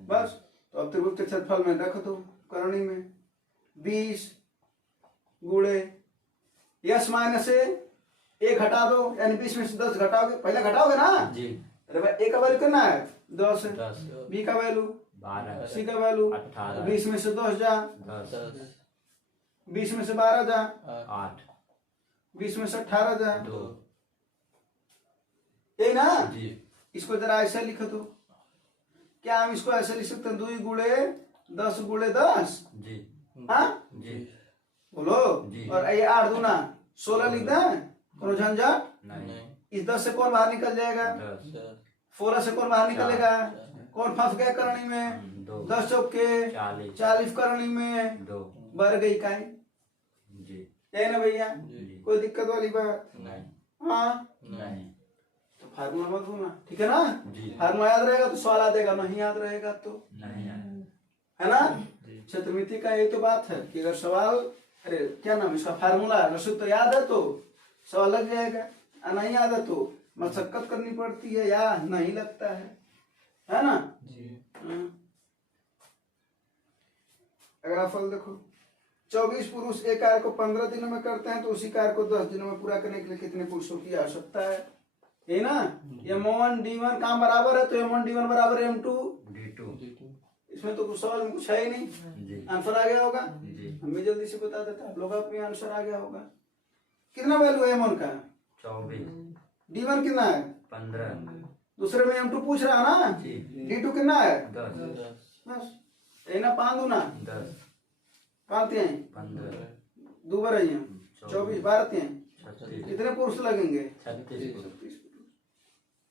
बस। तो अब त्रिभुज के क्षेत्रफल में रख दो करणी में 20 गुणे यस माइनस से एक घटा दो यानी 20 में से 10 घटाओगे पहले घटाओगे ना जी अरे भाई ए का वैल्यू कितना है 10 10 बी का वैल्यू 12 सी का वैल्यू 18 20 में से 10 जा 10 20 में से 12 जा 8 20 में से 18 जा 2 यही ना। जी इसको जरा ऐसे लिख दो क्या हम इसको ऐसे लिख सकते हैं 2 गुणे 10 गुणे 10? जी हाँ जी बोलो। जी। और ये 8 दूना 16 लिख दें, कोनो झंझट? नहीं। इस 10 से कौन बाहर निकल जाएगा? 10 16 से कौन बाहर निकलेगा? चार। कौन फंस गया करनी में? 2 10 चौके 40 40 करनी में 2 बढ़ गई इकाई। जी है ना भैया? जी कोई दिक्कत वाली बात? नहीं हाँ नहीं तो फार्मूला मत भूलना, ठीक है ना? जी फार्मूला याद रहेगा तो सवाल आ जाएगा, नहीं याद रहेगा तो, नहीं है ना? जी क्षेत्रमिति का यही तो बात है कि अगर सवाल, अरे क्या नाम है इसका, फार्मूला अगर तो याद है तो सवाल लग जाएगा, और नहीं याद है तो मशक्कत करनी पड़ती है या नहीं लगता है ना? हाँ। अगला फल देखो, 24 पुरुष एक कार्य को 15 दिनों में करते हैं तो उसी कार्य को 10 दिनों में पूरा करने के लिए कितने पुरुषों की आवश्यकता है? ये ना M1 D1 काम बराबर है तो M1 D1 बराबर M2 D2 इसमें तो कुछ सवाल में कुछ है ही नहीं, जी आंसर आ गया होगा। जी हम भी जल्दी से बता देते हैं, आप लोग का भी आंसर आ गया होगा। कितना वैल्यू है M1 का? 24 D1 कितना है? 15 दूसरे में M2 पूछ रहा है ना? जी D2 कितना है? 10 बस ये ना 5 दूना 10 5 हैं 15 दो बार आई हैं 24 12 हैं 36 कितने पुरुष लगेंगे? 36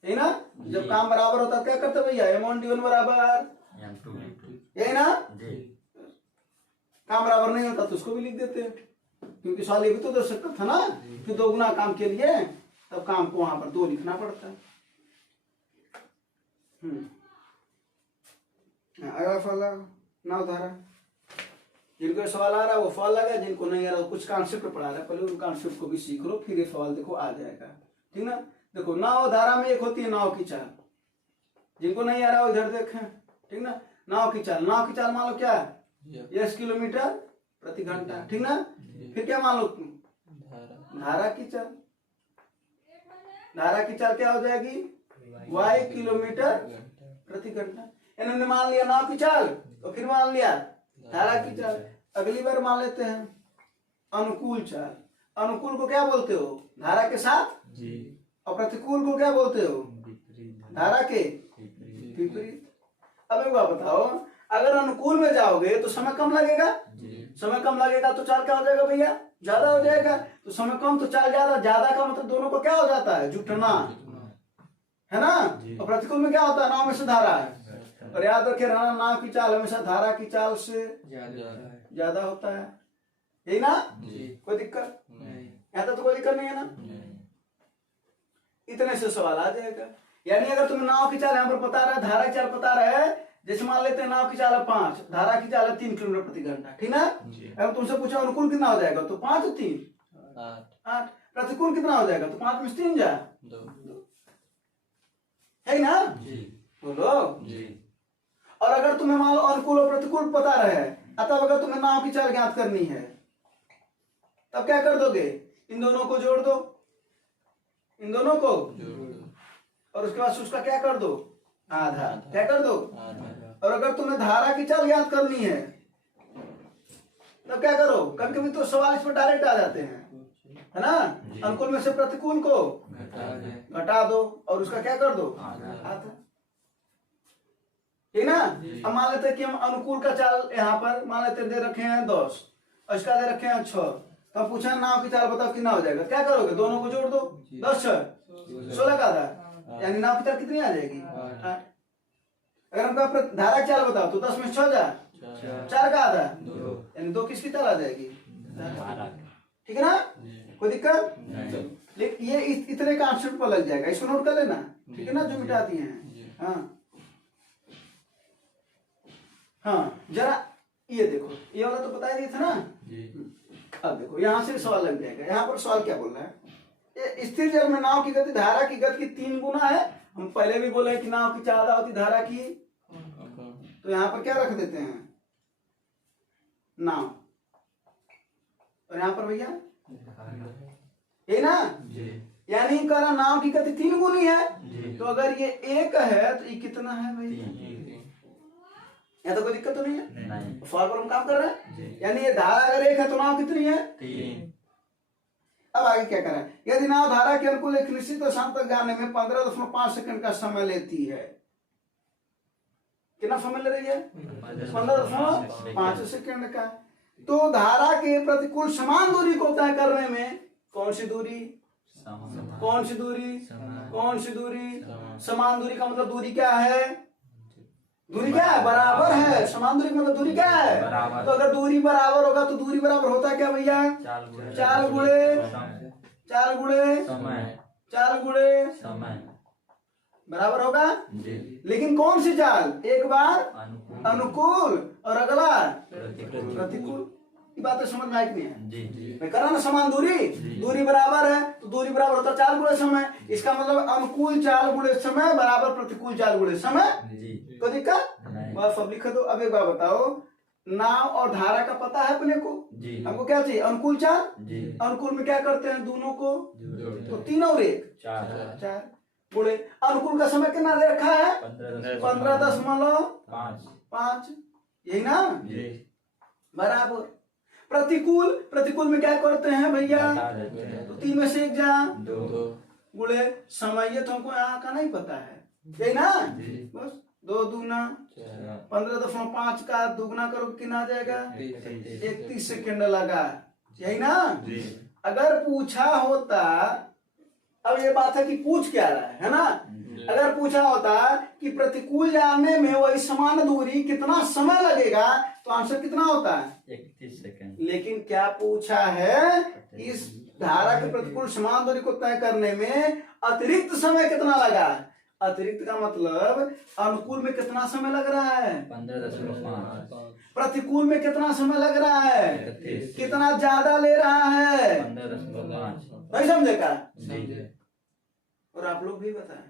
है ना? जब काम बराबर होता है क्या करते भैया? M1 D1 बराबर, M2 D2 यही ना? जी काम बराबर नहीं होता तो उसको भी लिख देते हैं, क्योंकि सवाल ये भी तो दे सकता था ना कि 2 गुना काम के लिए तब काम को वहां पर 2 लिखना पड़ता है। अगला फल नाव धारा, जिनको सवाल आ रहा है वो फल लगा, जिनको नहीं आ रहा वो कुछ कॉन्सेप्ट पढ़ा रहा है, पहले उन कॉन्सेप्ट को भी सीख लो फिर ये सवाल देखो आ जाएगा, ठीक ना? देखो नाव धारा में एक होती है नाव की चाल, जिनको नहीं आ रहा वो इधर देखें, ठीक ना? नाव की चाल मान लो क्या? 10 किलोमीटर प्रति घंटा, ठीक ना? फिर क्या मान लो? धारा की चाल, धारा की चाल क्या हो जाएगी? y किलोमीटर प्रति घंटा। इन्होंने मान लिया नाव की चाल तो फिर मान लिया धारा की चाल। अगली बार मान लेते हैं अनुकूल चाल। अनुकूल को क्या बोलते हो? धारा के साथ जी और प्रतिकूल को क्या बोलते हो? धारा के विपरीत। अब एक बात बताओ, अगर अनुकूल में जाओगे तो समय कम लगेगा, समय कम लगेगा तो चाल क्या हो जाएगा भैया? ज्यादा हो जाएगा। तो समय कम तो चाल ज्यादा, ज्यादा का मतलब दोनों को क्या हो जाता है? जुटना, है ना? और प्रतिकूल में क्या होता है? नाव में से धारा है, और याद रखे रहना नाव की चाल हमेशा धारा की चाल से ज्यादा होता है, यही ना? कोई दिक्कत यहाँ तो कोई दिक्कत नहीं है ना? इतने से सवाल आ जाएगा। यानी अगर तुम्हें नाव की चाल यहाँ पर पता रहा है, धारा की चाल पता रहा है, जैसे मान लेते हैं नाव की चाल है 5, धारा की चाल है 3 किलोमीटर प्रति घंटा, ठीक ना? अगर तुमसे पूछा अनुकूल कितना हो जाएगा तो 5 और 3 8, प्रतिकूल कितना हो जाएगा तो 5 में 3 जा 2, है ना? बोलो। और अगर तुम्हें मान लो अनुकूल और प्रतिकूल पता रहे, अतः अगर तुम्हें नाव की चाल ज्ञात करनी है तब क्या कर दोगे? इन दोनों को जोड़ दो, इन दोनों को, और उसके बाद उसका क्या कर दो? आधा। क्या कर दो? और अगर तुम्हें धारा की चाल ज्ञात करनी है तब क्या करो? कभी कभी तो सवाल इस पर डायरेक्ट आ जाते हैं, है ना? अनुकूल में से प्रतिकूल को घटा दो और उसका क्या कर दो? आधा, ठीक ना? अब मान लेते हैं कि हम अनुकूल का चाल यहाँ पर मान लेते दे रखे हैं 10 और इसका दे रखे हैं 6, तो हम पूछे नाव की चाल बताओ कितना हो जाएगा? क्या करोगे? दोनों को जोड़ दो, 10 6 16 का आधा, यानी नाव की चाल कितनी आ जाएगी? 8। अगर हमका धारा की चाल बताओ तो 10 में 6 जा 4 का आधा, यानी 2 किसकी चाल आ जाएगी? ठीक है ना? कोई दिक्कत? लेकिन ये इतने कॉन्सेप्ट पर लग जाएगा, इसको नोट कर लेना, ठीक है ना? जो मिटाती हैं। हाँ हाँ, जरा ये देखो, ये वाला तो बता ही दिया था ना? अब देखो यहाँ से सवाल लग जाएगा। यहाँ पर सवाल क्या बोल रहा है? ये स्थिर जल में नाव की गति धारा की गति की 3 गुना है। हम पहले भी बोले कि नाव की ज्यादा होती धारा की, तो यहाँ पर क्या रख देते हैं? नाव, और यहाँ पर भैया ये ना, यानी करा नाव की गति 3 गुनी है, तो अगर ये 1 है तो ये कितना है भाई? यहाँ तो कोई दिक्कत तो नहीं है, सवाल पर हम काम कर रहे हैं। यानी ये धारा अगर 1 है तो नाव कितनी है? 3। अब आगे क्या करें? यदि नाव धारा के अनुकूल एक निश्चित स्थान तक जाने में 15.5 सेकंड का समय लेती है, कितना समय ले रही है? 15.5 सेकंड का। तो धारा के प्रतिकूल समान दूरी को तय करने में कौन सी दूरी? कौन सी दूरी? कौन सी दूरी? समान दूरी का मतलब दूरी क्या है? दूरी क्या है? बराबर है। समान दूरी का मतलब दूरी क्या है? बराबर। तो अगर दूरी बराबर होगा तो दूरी बराबर होता क्या भैया? 4 गुणे समय बराबर होगा। जी। लेकिन कौन सी चाल? एक बार अनुकूल और अगला प्रतिकूल। प्रतिकूल। ये बात तो समझ में आई कि नहीं है? जी। मैं करा ना समान दूरी, दूरी बराबर है तो दूरी बराबर होता 4 गुणे समय। इसका मतलब अनुकूल चाल गुणे समय बराबर प्रतिकूल चाल गुणे समय। जी। कोई दिक्कत? नहीं। बस अब लिख दो। अब एक बार बताओ, नाव और धारा का पता है अपने को? जी। हमको क्या चाहिए? अनुकूल चाल। जी। अनुकूल में क्या करते हैं? दोनों को तो 3 और 1 4 4 गुणे। अनुकूल का समय कितना दे रखा है? 15.5 15.5। यही ना? जी। बराबर। प्रतिकूल, प्रतिकूल में क्या करते हैं भैया? बता देते हैं। तो 3 में से 1 जा 2 गुणे समय। ये तो हमको यहाँ का नहीं पता है, यही ना? जी। बस 2 दूना 15.5 का दुगना करो कितना आ जाएगा? 31 सेकंड लगा, यही ना? जी। अगर पूछा होता, अब ये बात है कि पूछ क्या रहा है ना? अगर पूछा होता कि प्रतिकूल जाने में वही समान दूरी कितना समय लगेगा तो आंसर कितना होता है? 31 सेकंड। लेकिन क्या पूछा है? इस धारा के प्रतिकूल समान दूरी को तय करने में अतिरिक्त समय कितना लगा? अतिरिक्त का मतलब अनुकूल में कितना समय लग रहा है? 15.5 प्रतिकूल में कितना समय लग रहा है? 31 कितना ज्यादा ले रहा है? 15.5 नहीं समझेगा? जी। और आप लोग भी बताएं,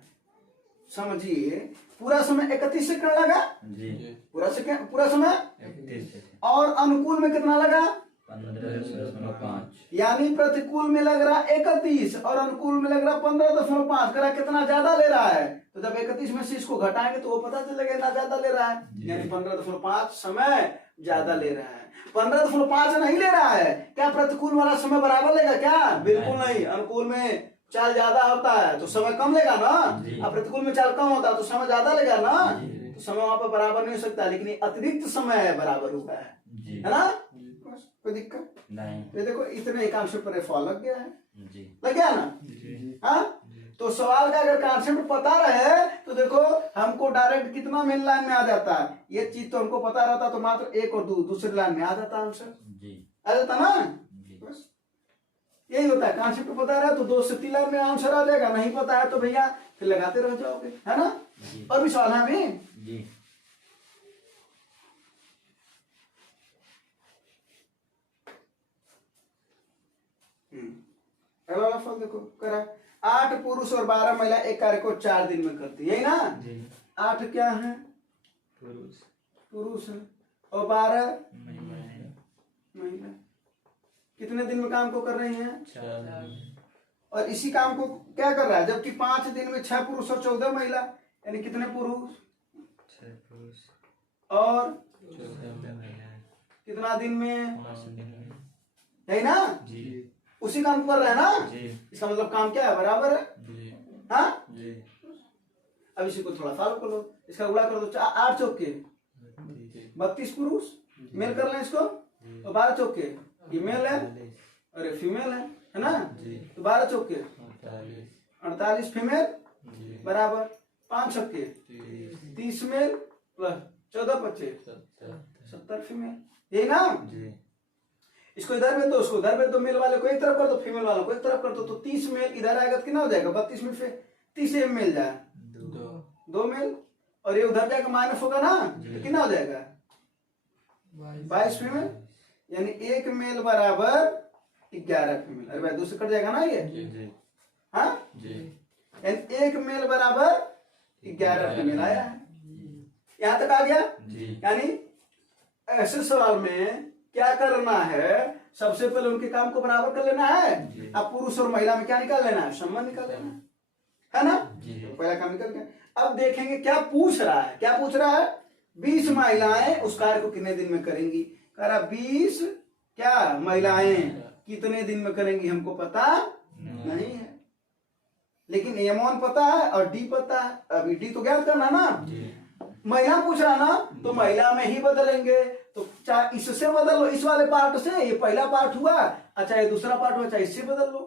समझिए। पूरा समय 31 सेकंड लगा। जी। पूरा समय 31 सेकंड। और अनुकूल में कितना लगा? 15.5 यानी प्रतिकूल में लग रहा 31 और अनुकूल में लग रहा 15.5। करा कितना ज्यादा ले रहा है? तो जब 31 में से इसको घटाएंगे तो वो पता चलेगा ना ज्यादा ले रहा है। यानी 15.5 समय ज्यादा ले रहा है। 15.5 नहीं ले रहा है। क्या प्रतिकूल वाला समय बराबर लेगा क्या? बिल्कुल नहीं। अनुकूल में चाल ज्यादा होता है तो समय कम लेगा ना, अब प्रतिकूल में चाल कम होता है तो समय ज्यादा लेगा ना, तो समय वहां पर बराबर नहीं हो सकता। लेकिन ये अतिरिक्त समय है, बराबर हुआ है ना? बस कोई दिक्कत नहीं। ये देखो इतने कॉन्सेप्ट पर फॉल लग गया है, जी। लग गया ना? हाँ, तो सवाल का अगर कॉन्सेप्ट पता रहे तो देखो हमको डायरेक्ट कितना मेन लाइन में आ जाता है। ये चीज तो हमको पता रहता तो मात्र 1 और 2 दूसरी लाइन में आ जाता आंसर, जी। आ जाता ना? जी। बस यही होता है। कॉन्सेप्ट पता रहा तो 2 से 3 लाइन में आंसर आ जाएगा। नहीं पता है तो भैया फिर लगाते रह जाओगे, है ना? और भी सवाल है अभी? जी। अगला वाला फल देखो, करा 8 पुरुष और 12 महिला एक कार्य को 4 दिन में करती है, यही ना? जी। 8 क्या है? पुरुष है और 12 महिला। कितने दिन में काम को कर रही हैं? और इसी काम को क्या कर रहा है? जबकि 5 दिन में 6 पुरुष और 14 महिला, यानी कितने पुरुष और कितना दिन में? है ना? उसी काम को कर रहा है ना? इसका मतलब काम क्या है? बराबर है। हाँ, अब इसी को थोड़ा सॉल्व कर लो। इसका गुणा कर दो। 8 चौके 32 पुरुष, मेल कर लें इसको, और 12 चौके ये मेल है और ये फीमेल है ना? तो 12 चौके 48 फीमेल बराबर 5 छक्के 30 मेल प्लस 14 25 70 फीमेल, यही ना? इसको इधर में दो, उसको उधर में दो। मेल वाले को एक तरफ कर दो, फीमेल वालों को एक तरफ कर दो। तो 30 मेल इधर आएगा तो कितना हो जाएगा? 32 में से 30 मेल जाए 2 मेल, और ये उधर जाएगा माइनस होगा ना, तो कितना हो जाएगा? 22 फीमेल, यानी 1 मेल बराबर 11 फीमेल। अरे भाई 2 से कट जाएगा ना ये? हाँ, यानी 1 मेल बराबर 11 फीमेल आया है। यहां तक आ गया? यानी ऐसे सवाल में क्या करना है? सबसे पहले उनके काम को बराबर कर लेना है। अब पुरुष और महिला में क्या निकाल लेना है? संबंध निकाल लेना है ना? तो पहला काम निकल गया। अब देखेंगे क्या पूछ रहा है। क्या पूछ रहा है? 20 महिलाएं उस कार्य को कितने दिन में करेंगी? कह रहा 20 क्या महिलाएं कितने दिन में करेंगी हमको पता नहीं है, लेकिन M1 पता है और D पता है। अभी D तो ज्ञात करना ना, महिला पूछ रहा ना तो महिला में ही बदलेंगे। तो चाहे इससे बदल लो, इस वाले पार्ट से, ये पहला पार्ट हुआ, अच्छा ये दूसरा पार्ट हुआ, चाहे इससे बदल लो,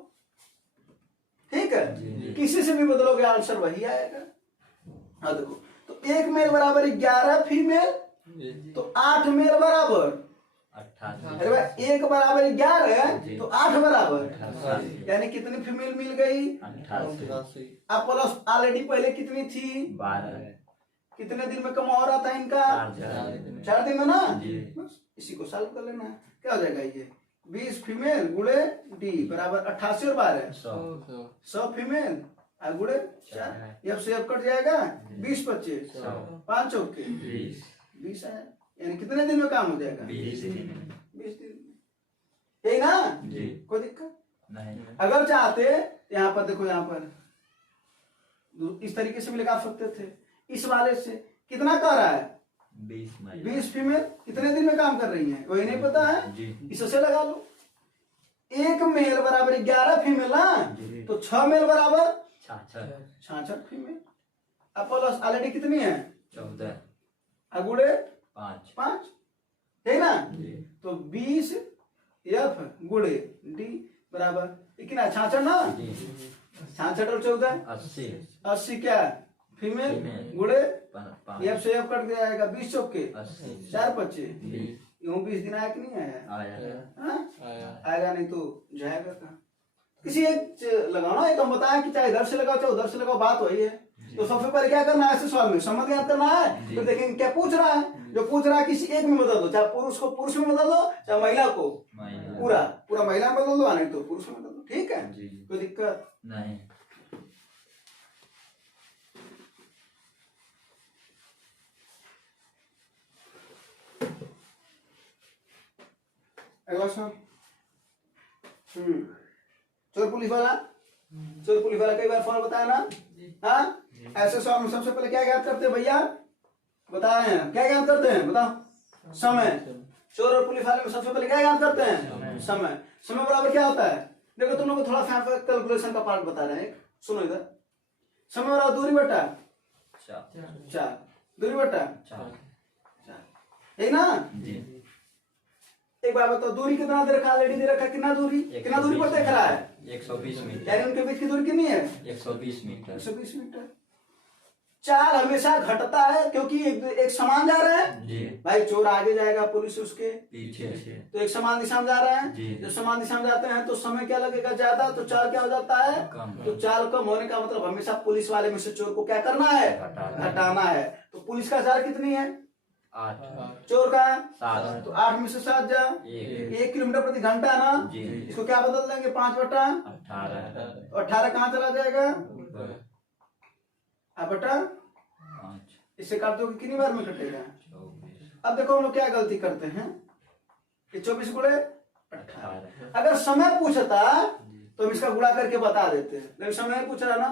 ठीक है, किसी से भी बदलोगे आंसर वही आएगा। हाँ देखो, तो 1 मेल बराबर 11 फीमेल, तो 8 मेल बराबर 88 अरे भाई 1 बराबर 11 जी। तो 8 बराबर 88 यानी कितनी फीमेल मिल गई। 88 अब प्लस ऑलरेडी पहले कितनी थी, 12 कितने दिन में कम हो रहा था इनका, 4 दिन में ना, जी। बस इसी को सॉल्व कर लेना है। क्या हो जाएगा ये 20 फीमेल गुणे डी बराबर 88 और 12 100 फीमेल और गुणे 4, ये अब से अब कट जाएगा 20 25 5 चौके 20 है, यानी कितने दिन में काम हो जाएगा 20 दिन 20 दिन में। यही ना, जी। कोई दिक्कत नहीं अगर चाहते यहाँ पर देखो, यहाँ पर इस तरीके से भी लगा सकते थे, इस वाले से कितना कर रहा है 20 फीमेल कितने दिन में काम कर रही है वही नहीं पता है जी। इससे लगा लो। 1 मेल बराबर 11 फीमेल ना, जी। तो 6 मेल बराबर 66 फीमेल। अब प्लस ऑलरेडी कितनी है 14 अगुड़े 5 है ना, जी। तो 20 एफ गुड़े डी बराबर कितना 66 ना, 66 और 14 80 80 क्या फीमेल फीमेल। गुड़े 5 एफ से एफ कट जाएगा 20 चौके 80 4 25 यूं 20 दिन आया कि नहीं आया, आया हाँ? आएगा नहीं तो जाएगा कहाँ। किसी एक लगाना है तो हम बताएं कि चाहे इधर से लगाओ चाहे उधर से लगाओ, बात वही है। तो सबसे पहले क्या करना है, ऐसे सवाल में संबंध ज्ञात करना है, तो देखेंगे क्या पूछ रहा है। जो पूछ रहा है किसी एक में बदल दो, चाहे पुरुष को पुरुष में बदल दो, चाहे महिला को पूरा महिला में बदल दो, नहीं तो पुरुष में बदल दो, ठीक है, जी। कोई दिक्कत नहीं। अगला सवाल। चोर पुलिस वाला, चोर पुलिस वाला कई बार फॉर्म बताया ना, हाँ ऐसे सवाल में सबसे पहले क्या ज्ञात करते हैं भैया, बता रहे हैं क्या ज्ञात करते हैं बताओ, समय। चोर और पुलिस वाले में सबसे पहले क्या ज्ञात करते हैं, समय। समय बराबर क्या होता है, देखो तुम लोग को थोड़ा सा कैलकुलेशन का पार्ट बता रहे हैं, सुनो इधर। समय बराबर दूरी बटा 4, दूरी बटा 4, यही ना। जी। एक बार बताओ दूरी कितना दे रखा, ऑलरेडी दे रखा, कितना दूरी पर देख रहा है, 120 मीटर, यानी उनके बीच की दूरी कितनी है 120 मीटर। 120 मीटर। चाल हमेशा घटता है क्योंकि एक समान जा रहे हैं जी। भाई, चोर आगे जाएगा पुलिस उसके पीछे तो एक समान दिशा में जा रहे हैं, जी। जब समान दिशा में जाते हैं तो समय क्या लगेगा ज्यादा, तो चाल क्या हो जाता है कम। तो चाल कम होने का मतलब हमेशा पुलिस वाले में से चोर को क्या करना है, घटाना है। तो पुलिस का चाल कितनी है 8 चोर का 7 तो 8 में से 7 जा 1 किलोमीटर प्रति घंटा ना, जी। इसको क्या बदल देंगे 5 बटा 18 तो 18 कहाँ चला जाएगा बटा 5 इससे काट दो कितनी बार में कटेगा। 24 अब देखो हम लोग क्या गलती करते हैं कि 24 गुणे 18, 18 अगर समय पूछता तो हम इसका गुणा करके बता देते हैं, लेकिन समय नहीं पूछ रहा ना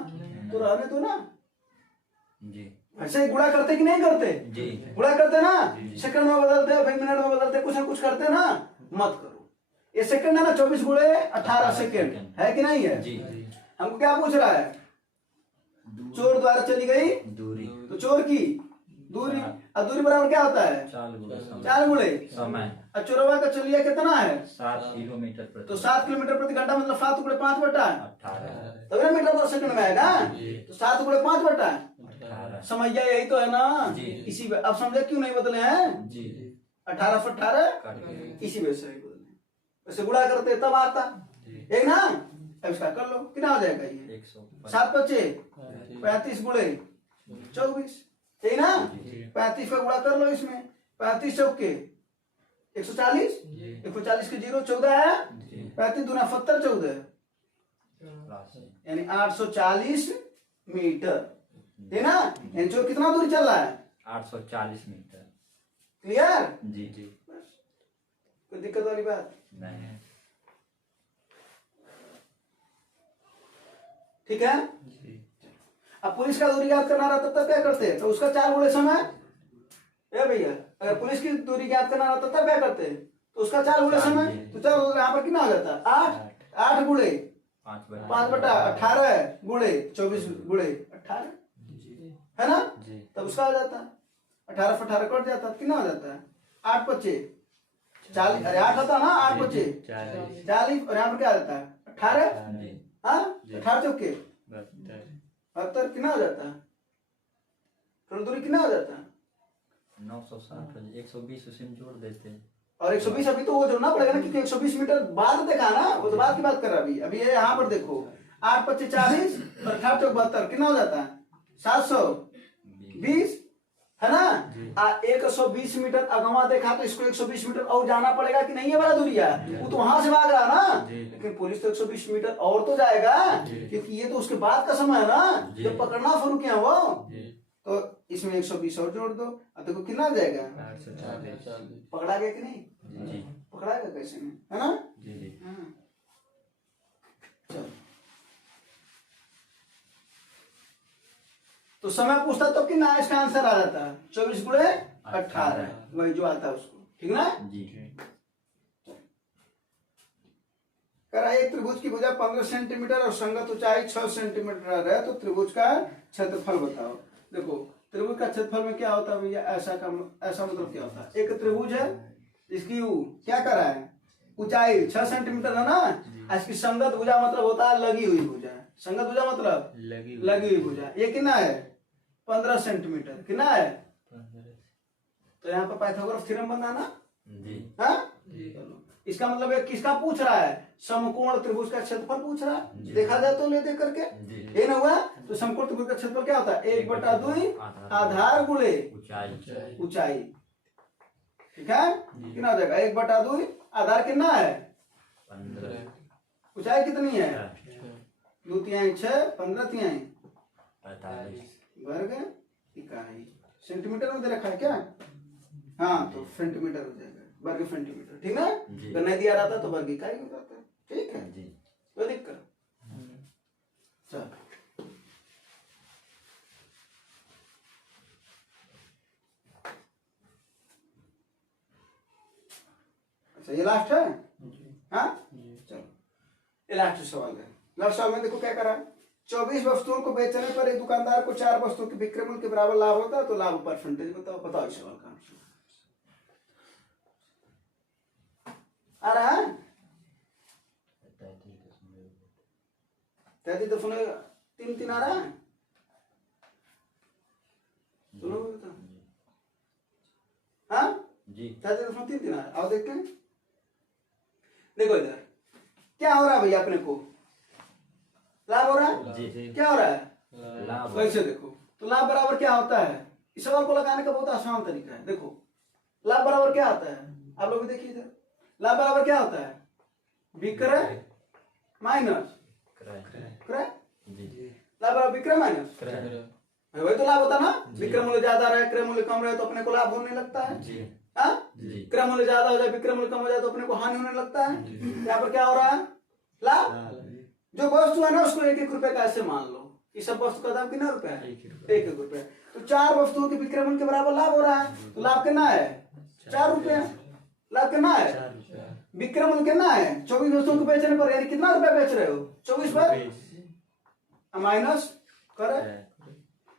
तो रहने दो ना। जी। ऐसे गुणा करते कि नहीं करते, जी। गुणा करते ना, जी। सेकंड में बदलते फिर मिनट में बदलते, कुछ ना कुछ करते ना, मत करो। ये सेकंड है ना 24 गुणे 18 सेकंड है कि नहीं है। जी। हमको क्या पूछ रहा है, चोर द्वारा चली गई दूरी तो चोर की दूरी, और दूरी बराबर क्या होता है 4 गुणे समय। और चोरवा का चलिया कितना है 7 किलोमीटर प्रति तो 7 किलोमीटर प्रति घंटा मतलब 7 गुणे 5 बटा 18 तब ना मीटर पर सेकंड में आएगा, तो 7 गुणे 5 बटा 18 समझिया यही तो है ना। जी। इसी अब समझे क्यों नहीं बदले हैं, जी। 18 से 18 काट के इसी वजह से नहीं बदले, वैसे गुणा करते तब आता एक ना। अब इसका कर लो कितना हो जाएगा ये 7 25 35 गुणे 24 यही ना, 35 का गुणा कर लो इसमें, 35 चौके 140 140 के 0 14 है, 35 दूना 70 14 यानी 840 मीटर है ना। यानी चोर कितना दूरी चल रहा है 840 मीटर। क्लियर, जी। जी। कोई दिक्कत वाली बात नहीं। ठीक है। जी। अब पुलिस का दूरी ज्ञात करना रहता तब क्या करते हैं, तो उसका 4 गुणे समय है भैया। अगर पुलिस की दूरी ज्ञात करना रहता तब क्या करते हैं, तो उसका 4 गुणे समय, तो चलो यहाँ पर कितना हो जाता 8 गुणे 5 बटा 18 गुणे 24 गुणे 18 है ना, जी। तब उसका आ जाता। 18 से 18 कट जाता है, कितना हो जाता है? 8 पच्चे 40, अरे 8 होता ना, 8 पच्चे 40, और यहाँ पर क्या आ जाता है? 18, हाँ 18 चौके 72, कितना हो जाता है? फिर दूरी कितना हो जाता है? 960 120 उसी में जोड़ देते हैं। और 120 अभी तो वो जोड़ना पड़ेगा ना, क्योंकि 120 मीटर बाद देखा ना, वो तो बाद की बात कर रहा अभी। अभी ये यहाँ पर देखो 8 पच्चे 40 और 18 चौक 72, कितना हो जाता है? 720, है ना? 120 मीटर अगवा देखा, तो इसको 120 मीटर और जाना पड़ेगा कि नहीं? है वाला दूरिया, वो तो वहां से भाग रहा ना, लेकिन पुलिस तो 120 मीटर और तो जाएगा, क्योंकि ये तो उसके बाद का समय है ना, जब पकड़ना शुरू किया वो। तो इसमें 120 और जोड़ दो, अब देखो कितना आ जाएगा? 840। पकड़ा गया कि नहीं? पकड़ा गया कैसे में, है ना? हाँ। चलो, तो समय पूछता तो कितना, इसका आंसर आ जाता है 24 गुणे 18, वही जो आता है उसको, ठीक ना? करा एक त्रिभुज की भुजा 15 सेंटीमीटर और संगत ऊंचाई 6 सेंटीमीटर है, तो त्रिभुज का क्षेत्रफल बताओ। देखो त्रिभुज का क्षेत्रफल में क्या होता है भैया, ऐसा मतलब क्या होता है? एक त्रिभुज है, इसकी क्या करा है? ऊंचाई 6 सेंटीमीटर है ना, इसकी संगत भुजा मतलब होता है लगी हुई भुजा। संगत भुजा मतलब लगी हुई भुजा। ये कितना है? 15 सेंटीमीटर। कितना है? तो यहाँ पर पाइथागोरस थ्योरम बनाना, हाँ? इसका मतलब है किसका पूछ रहा है? समकोण त्रिभुज का क्षेत्रफल पूछ रहा है। देखा जाए तो ले दे करके, ये ना हुआ? तो समकोण त्रिभुज का क्षेत्रफल क्या होता है? 1/2 आधार गुणे ऊंचाई, ठीक है? कितना हो जाएगा? 1/2 आधार कितना है? 15, ऊंचाई कितनी है? 2 तिहाई 6, 15 तिहाई 45 वर्ग इकाई। सेंटीमीटर में दे रखा है क्या? हाँ, तो सेंटीमीटर हो जाएगा, वर्ग सेंटीमीटर, ठीक है? अगर नहीं दिया रहता तो वर्ग इकाई हो जाता है, ठीक है जी, कोई दिक्कत? चलो, अच्छा ये लास्ट है, हाँ? चलो, ये लास्ट सवाल है। लास्ट सवाल में देखो क्या करा, 24 वस्तुओं को बेचने पर एक दुकानदार को 4 वस्तुओं के विक्रय मूल्य के बराबर लाभ होता है, तो लाभ परसेंटेज बताओ। बताओ इस सवाल का आंसर आ रहा है? 33.3 आ रहा है? सुनो बताओ, हाँ जी 33.3 आ रहा है। आओ देखते हैं, देखो इधर क्या हो रहा है भैया, अपने को लाभ हो रहा है जी। क्या हो रहा है? लाभ। वैसे देखो तो लाभ बराबर क्या होता है? इस सवाल को लगाने का बहुत आसान तरीका है। देखो लाभ बराबर क्या होता है, आप लोग भी देखिए इधर, लाभ बराबर क्या होता है? विक्रय माइनस क्रय। लाभ बराबर विक्रय माइनस क्रय, वही तो लाभ होता ना। विक्रय मूल्य ज्यादा रहे, क्रय मूल्य कम रहे तो अपने को लाभ होने लगता है, हाँ? क्रय मूल्य ज्यादा हो जाए, विक्रय मूल्य कम हो जाए तो अपने को हानि होने लगता है। यहाँ पर क्या हो रहा है? लाभ। जो वस्तु है ना उसको 1-1 रुपए का ऐसे मान लो, इस सब वस्तु का दाम कितना रुपए है? 1-1 रुपए। तो 4 वस्तुओं के विक्रय मूल्य के बराबर लाभ हो रहा है, तो लाभ कितना है? 4 रुपए। लाभ कितना है? विक्रय मूल्य कितना है? 24 वस्तुओं को बेचने पर, यानी कितना रुपए बेच रहे हो? 24 पर माइनस करे,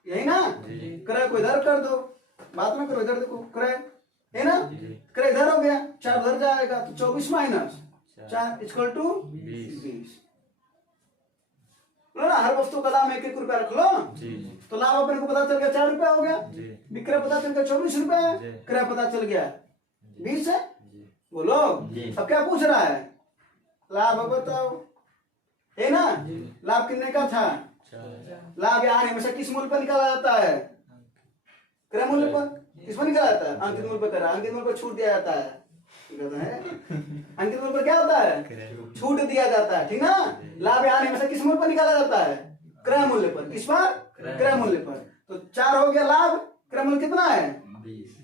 यही ना? क्रय को इधर कर दो, बात ना करो, इधर देखो क्रय है ना, क्रय इधर हो गया, 4 उधर जाएगा, तो 24 माइनस 4 इक्वल टू 20। ना हर वस्तु का दाम 1-1 रुपया रख लो, तो लाभ अपने को पता चल गया 4 रुपया हो गया, विक्रय पता चल गया 24 रुपया है, क्रय पता चल गया 20 है। बोलो अब क्या पूछ रहा है? लाभ बताओ, है ना? लाभ कितने का था? लाभ यहाँ हमेशा किस मूल्य पर निकाला जाता है? क्रय मूल्य पर। किस पर निकाला जाता है? अंकित मूल्य पर करा, अंकित मूल्य पर छूट दिया जाता है, अंकित मूल्य पर क्या होता है? छूट दिया जाता है, ठीक ना? लाभ यहाँ हमेशा किस मूल्य पर निकाला जाता है? क्रय मूल्य पर। किस पर? क्रय मूल्य पर। तो 4 हो गया लाभ, क्रय मूल्य कितना है?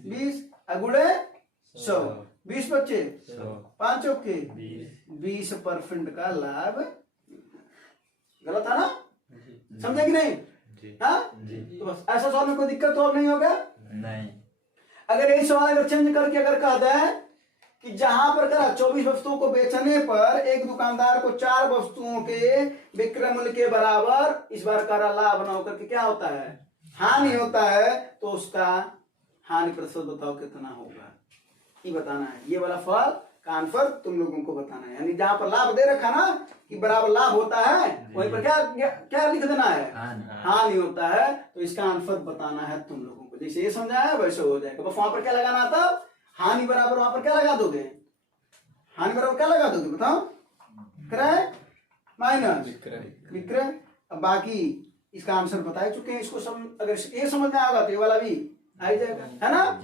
20 गुणे 100, 20 बच्चे 5 चौके 20% का लाभ। गलत है ना? समझे कि नहीं? हाँ? तो बस ऐसा सवाल में कोई दिक्कत तो अब नहीं होगा? नहीं। अगर यही सवाल अगर चेंज करके अगर कहता है कि जहां पर करा 24 वस्तुओं को बेचने पर एक दुकानदार को 4 वस्तुओं के विक्रय मूल्य के बराबर इस बार करा लाभ न होकर के क्या होता है? हानि होता है, तो उसका हानि प्रतिशत बताओ कितना होगा, ये बताना है। ये वाला फल का आंसर तुम लोगों को बताना है, यानी जहां पर लाभ दे रखा ना कि बराबर लाभ होता है वहीं पर क्या लिख देना है, हानि होता है। तो इसका आंसर बताना है तुम लोगों को, जैसे ये समझाया है वैसे हो जाएगा। बस वहां पर क्या लगाना था, हानि बराबर वहां पर क्या लगा दोगे, हानि बराबर क्या लगा दोगे बताओ, क्रय माइनस विक्रय। अब बाकी इसका आंसर बता चुके हैं, इसको अगर ये समझ में आएगा तो ये वाला भी आ ही जाएगा, है ना।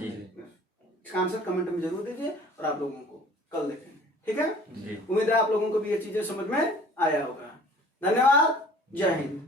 इसका आंसर कमेंट में जरूर दीजिए और आप लोगों को कल देखेंगे, ठीक है। उम्मीद है आप लोगों को भी ये चीजें समझ में आया होगा। धन्यवाद, जय हिंद।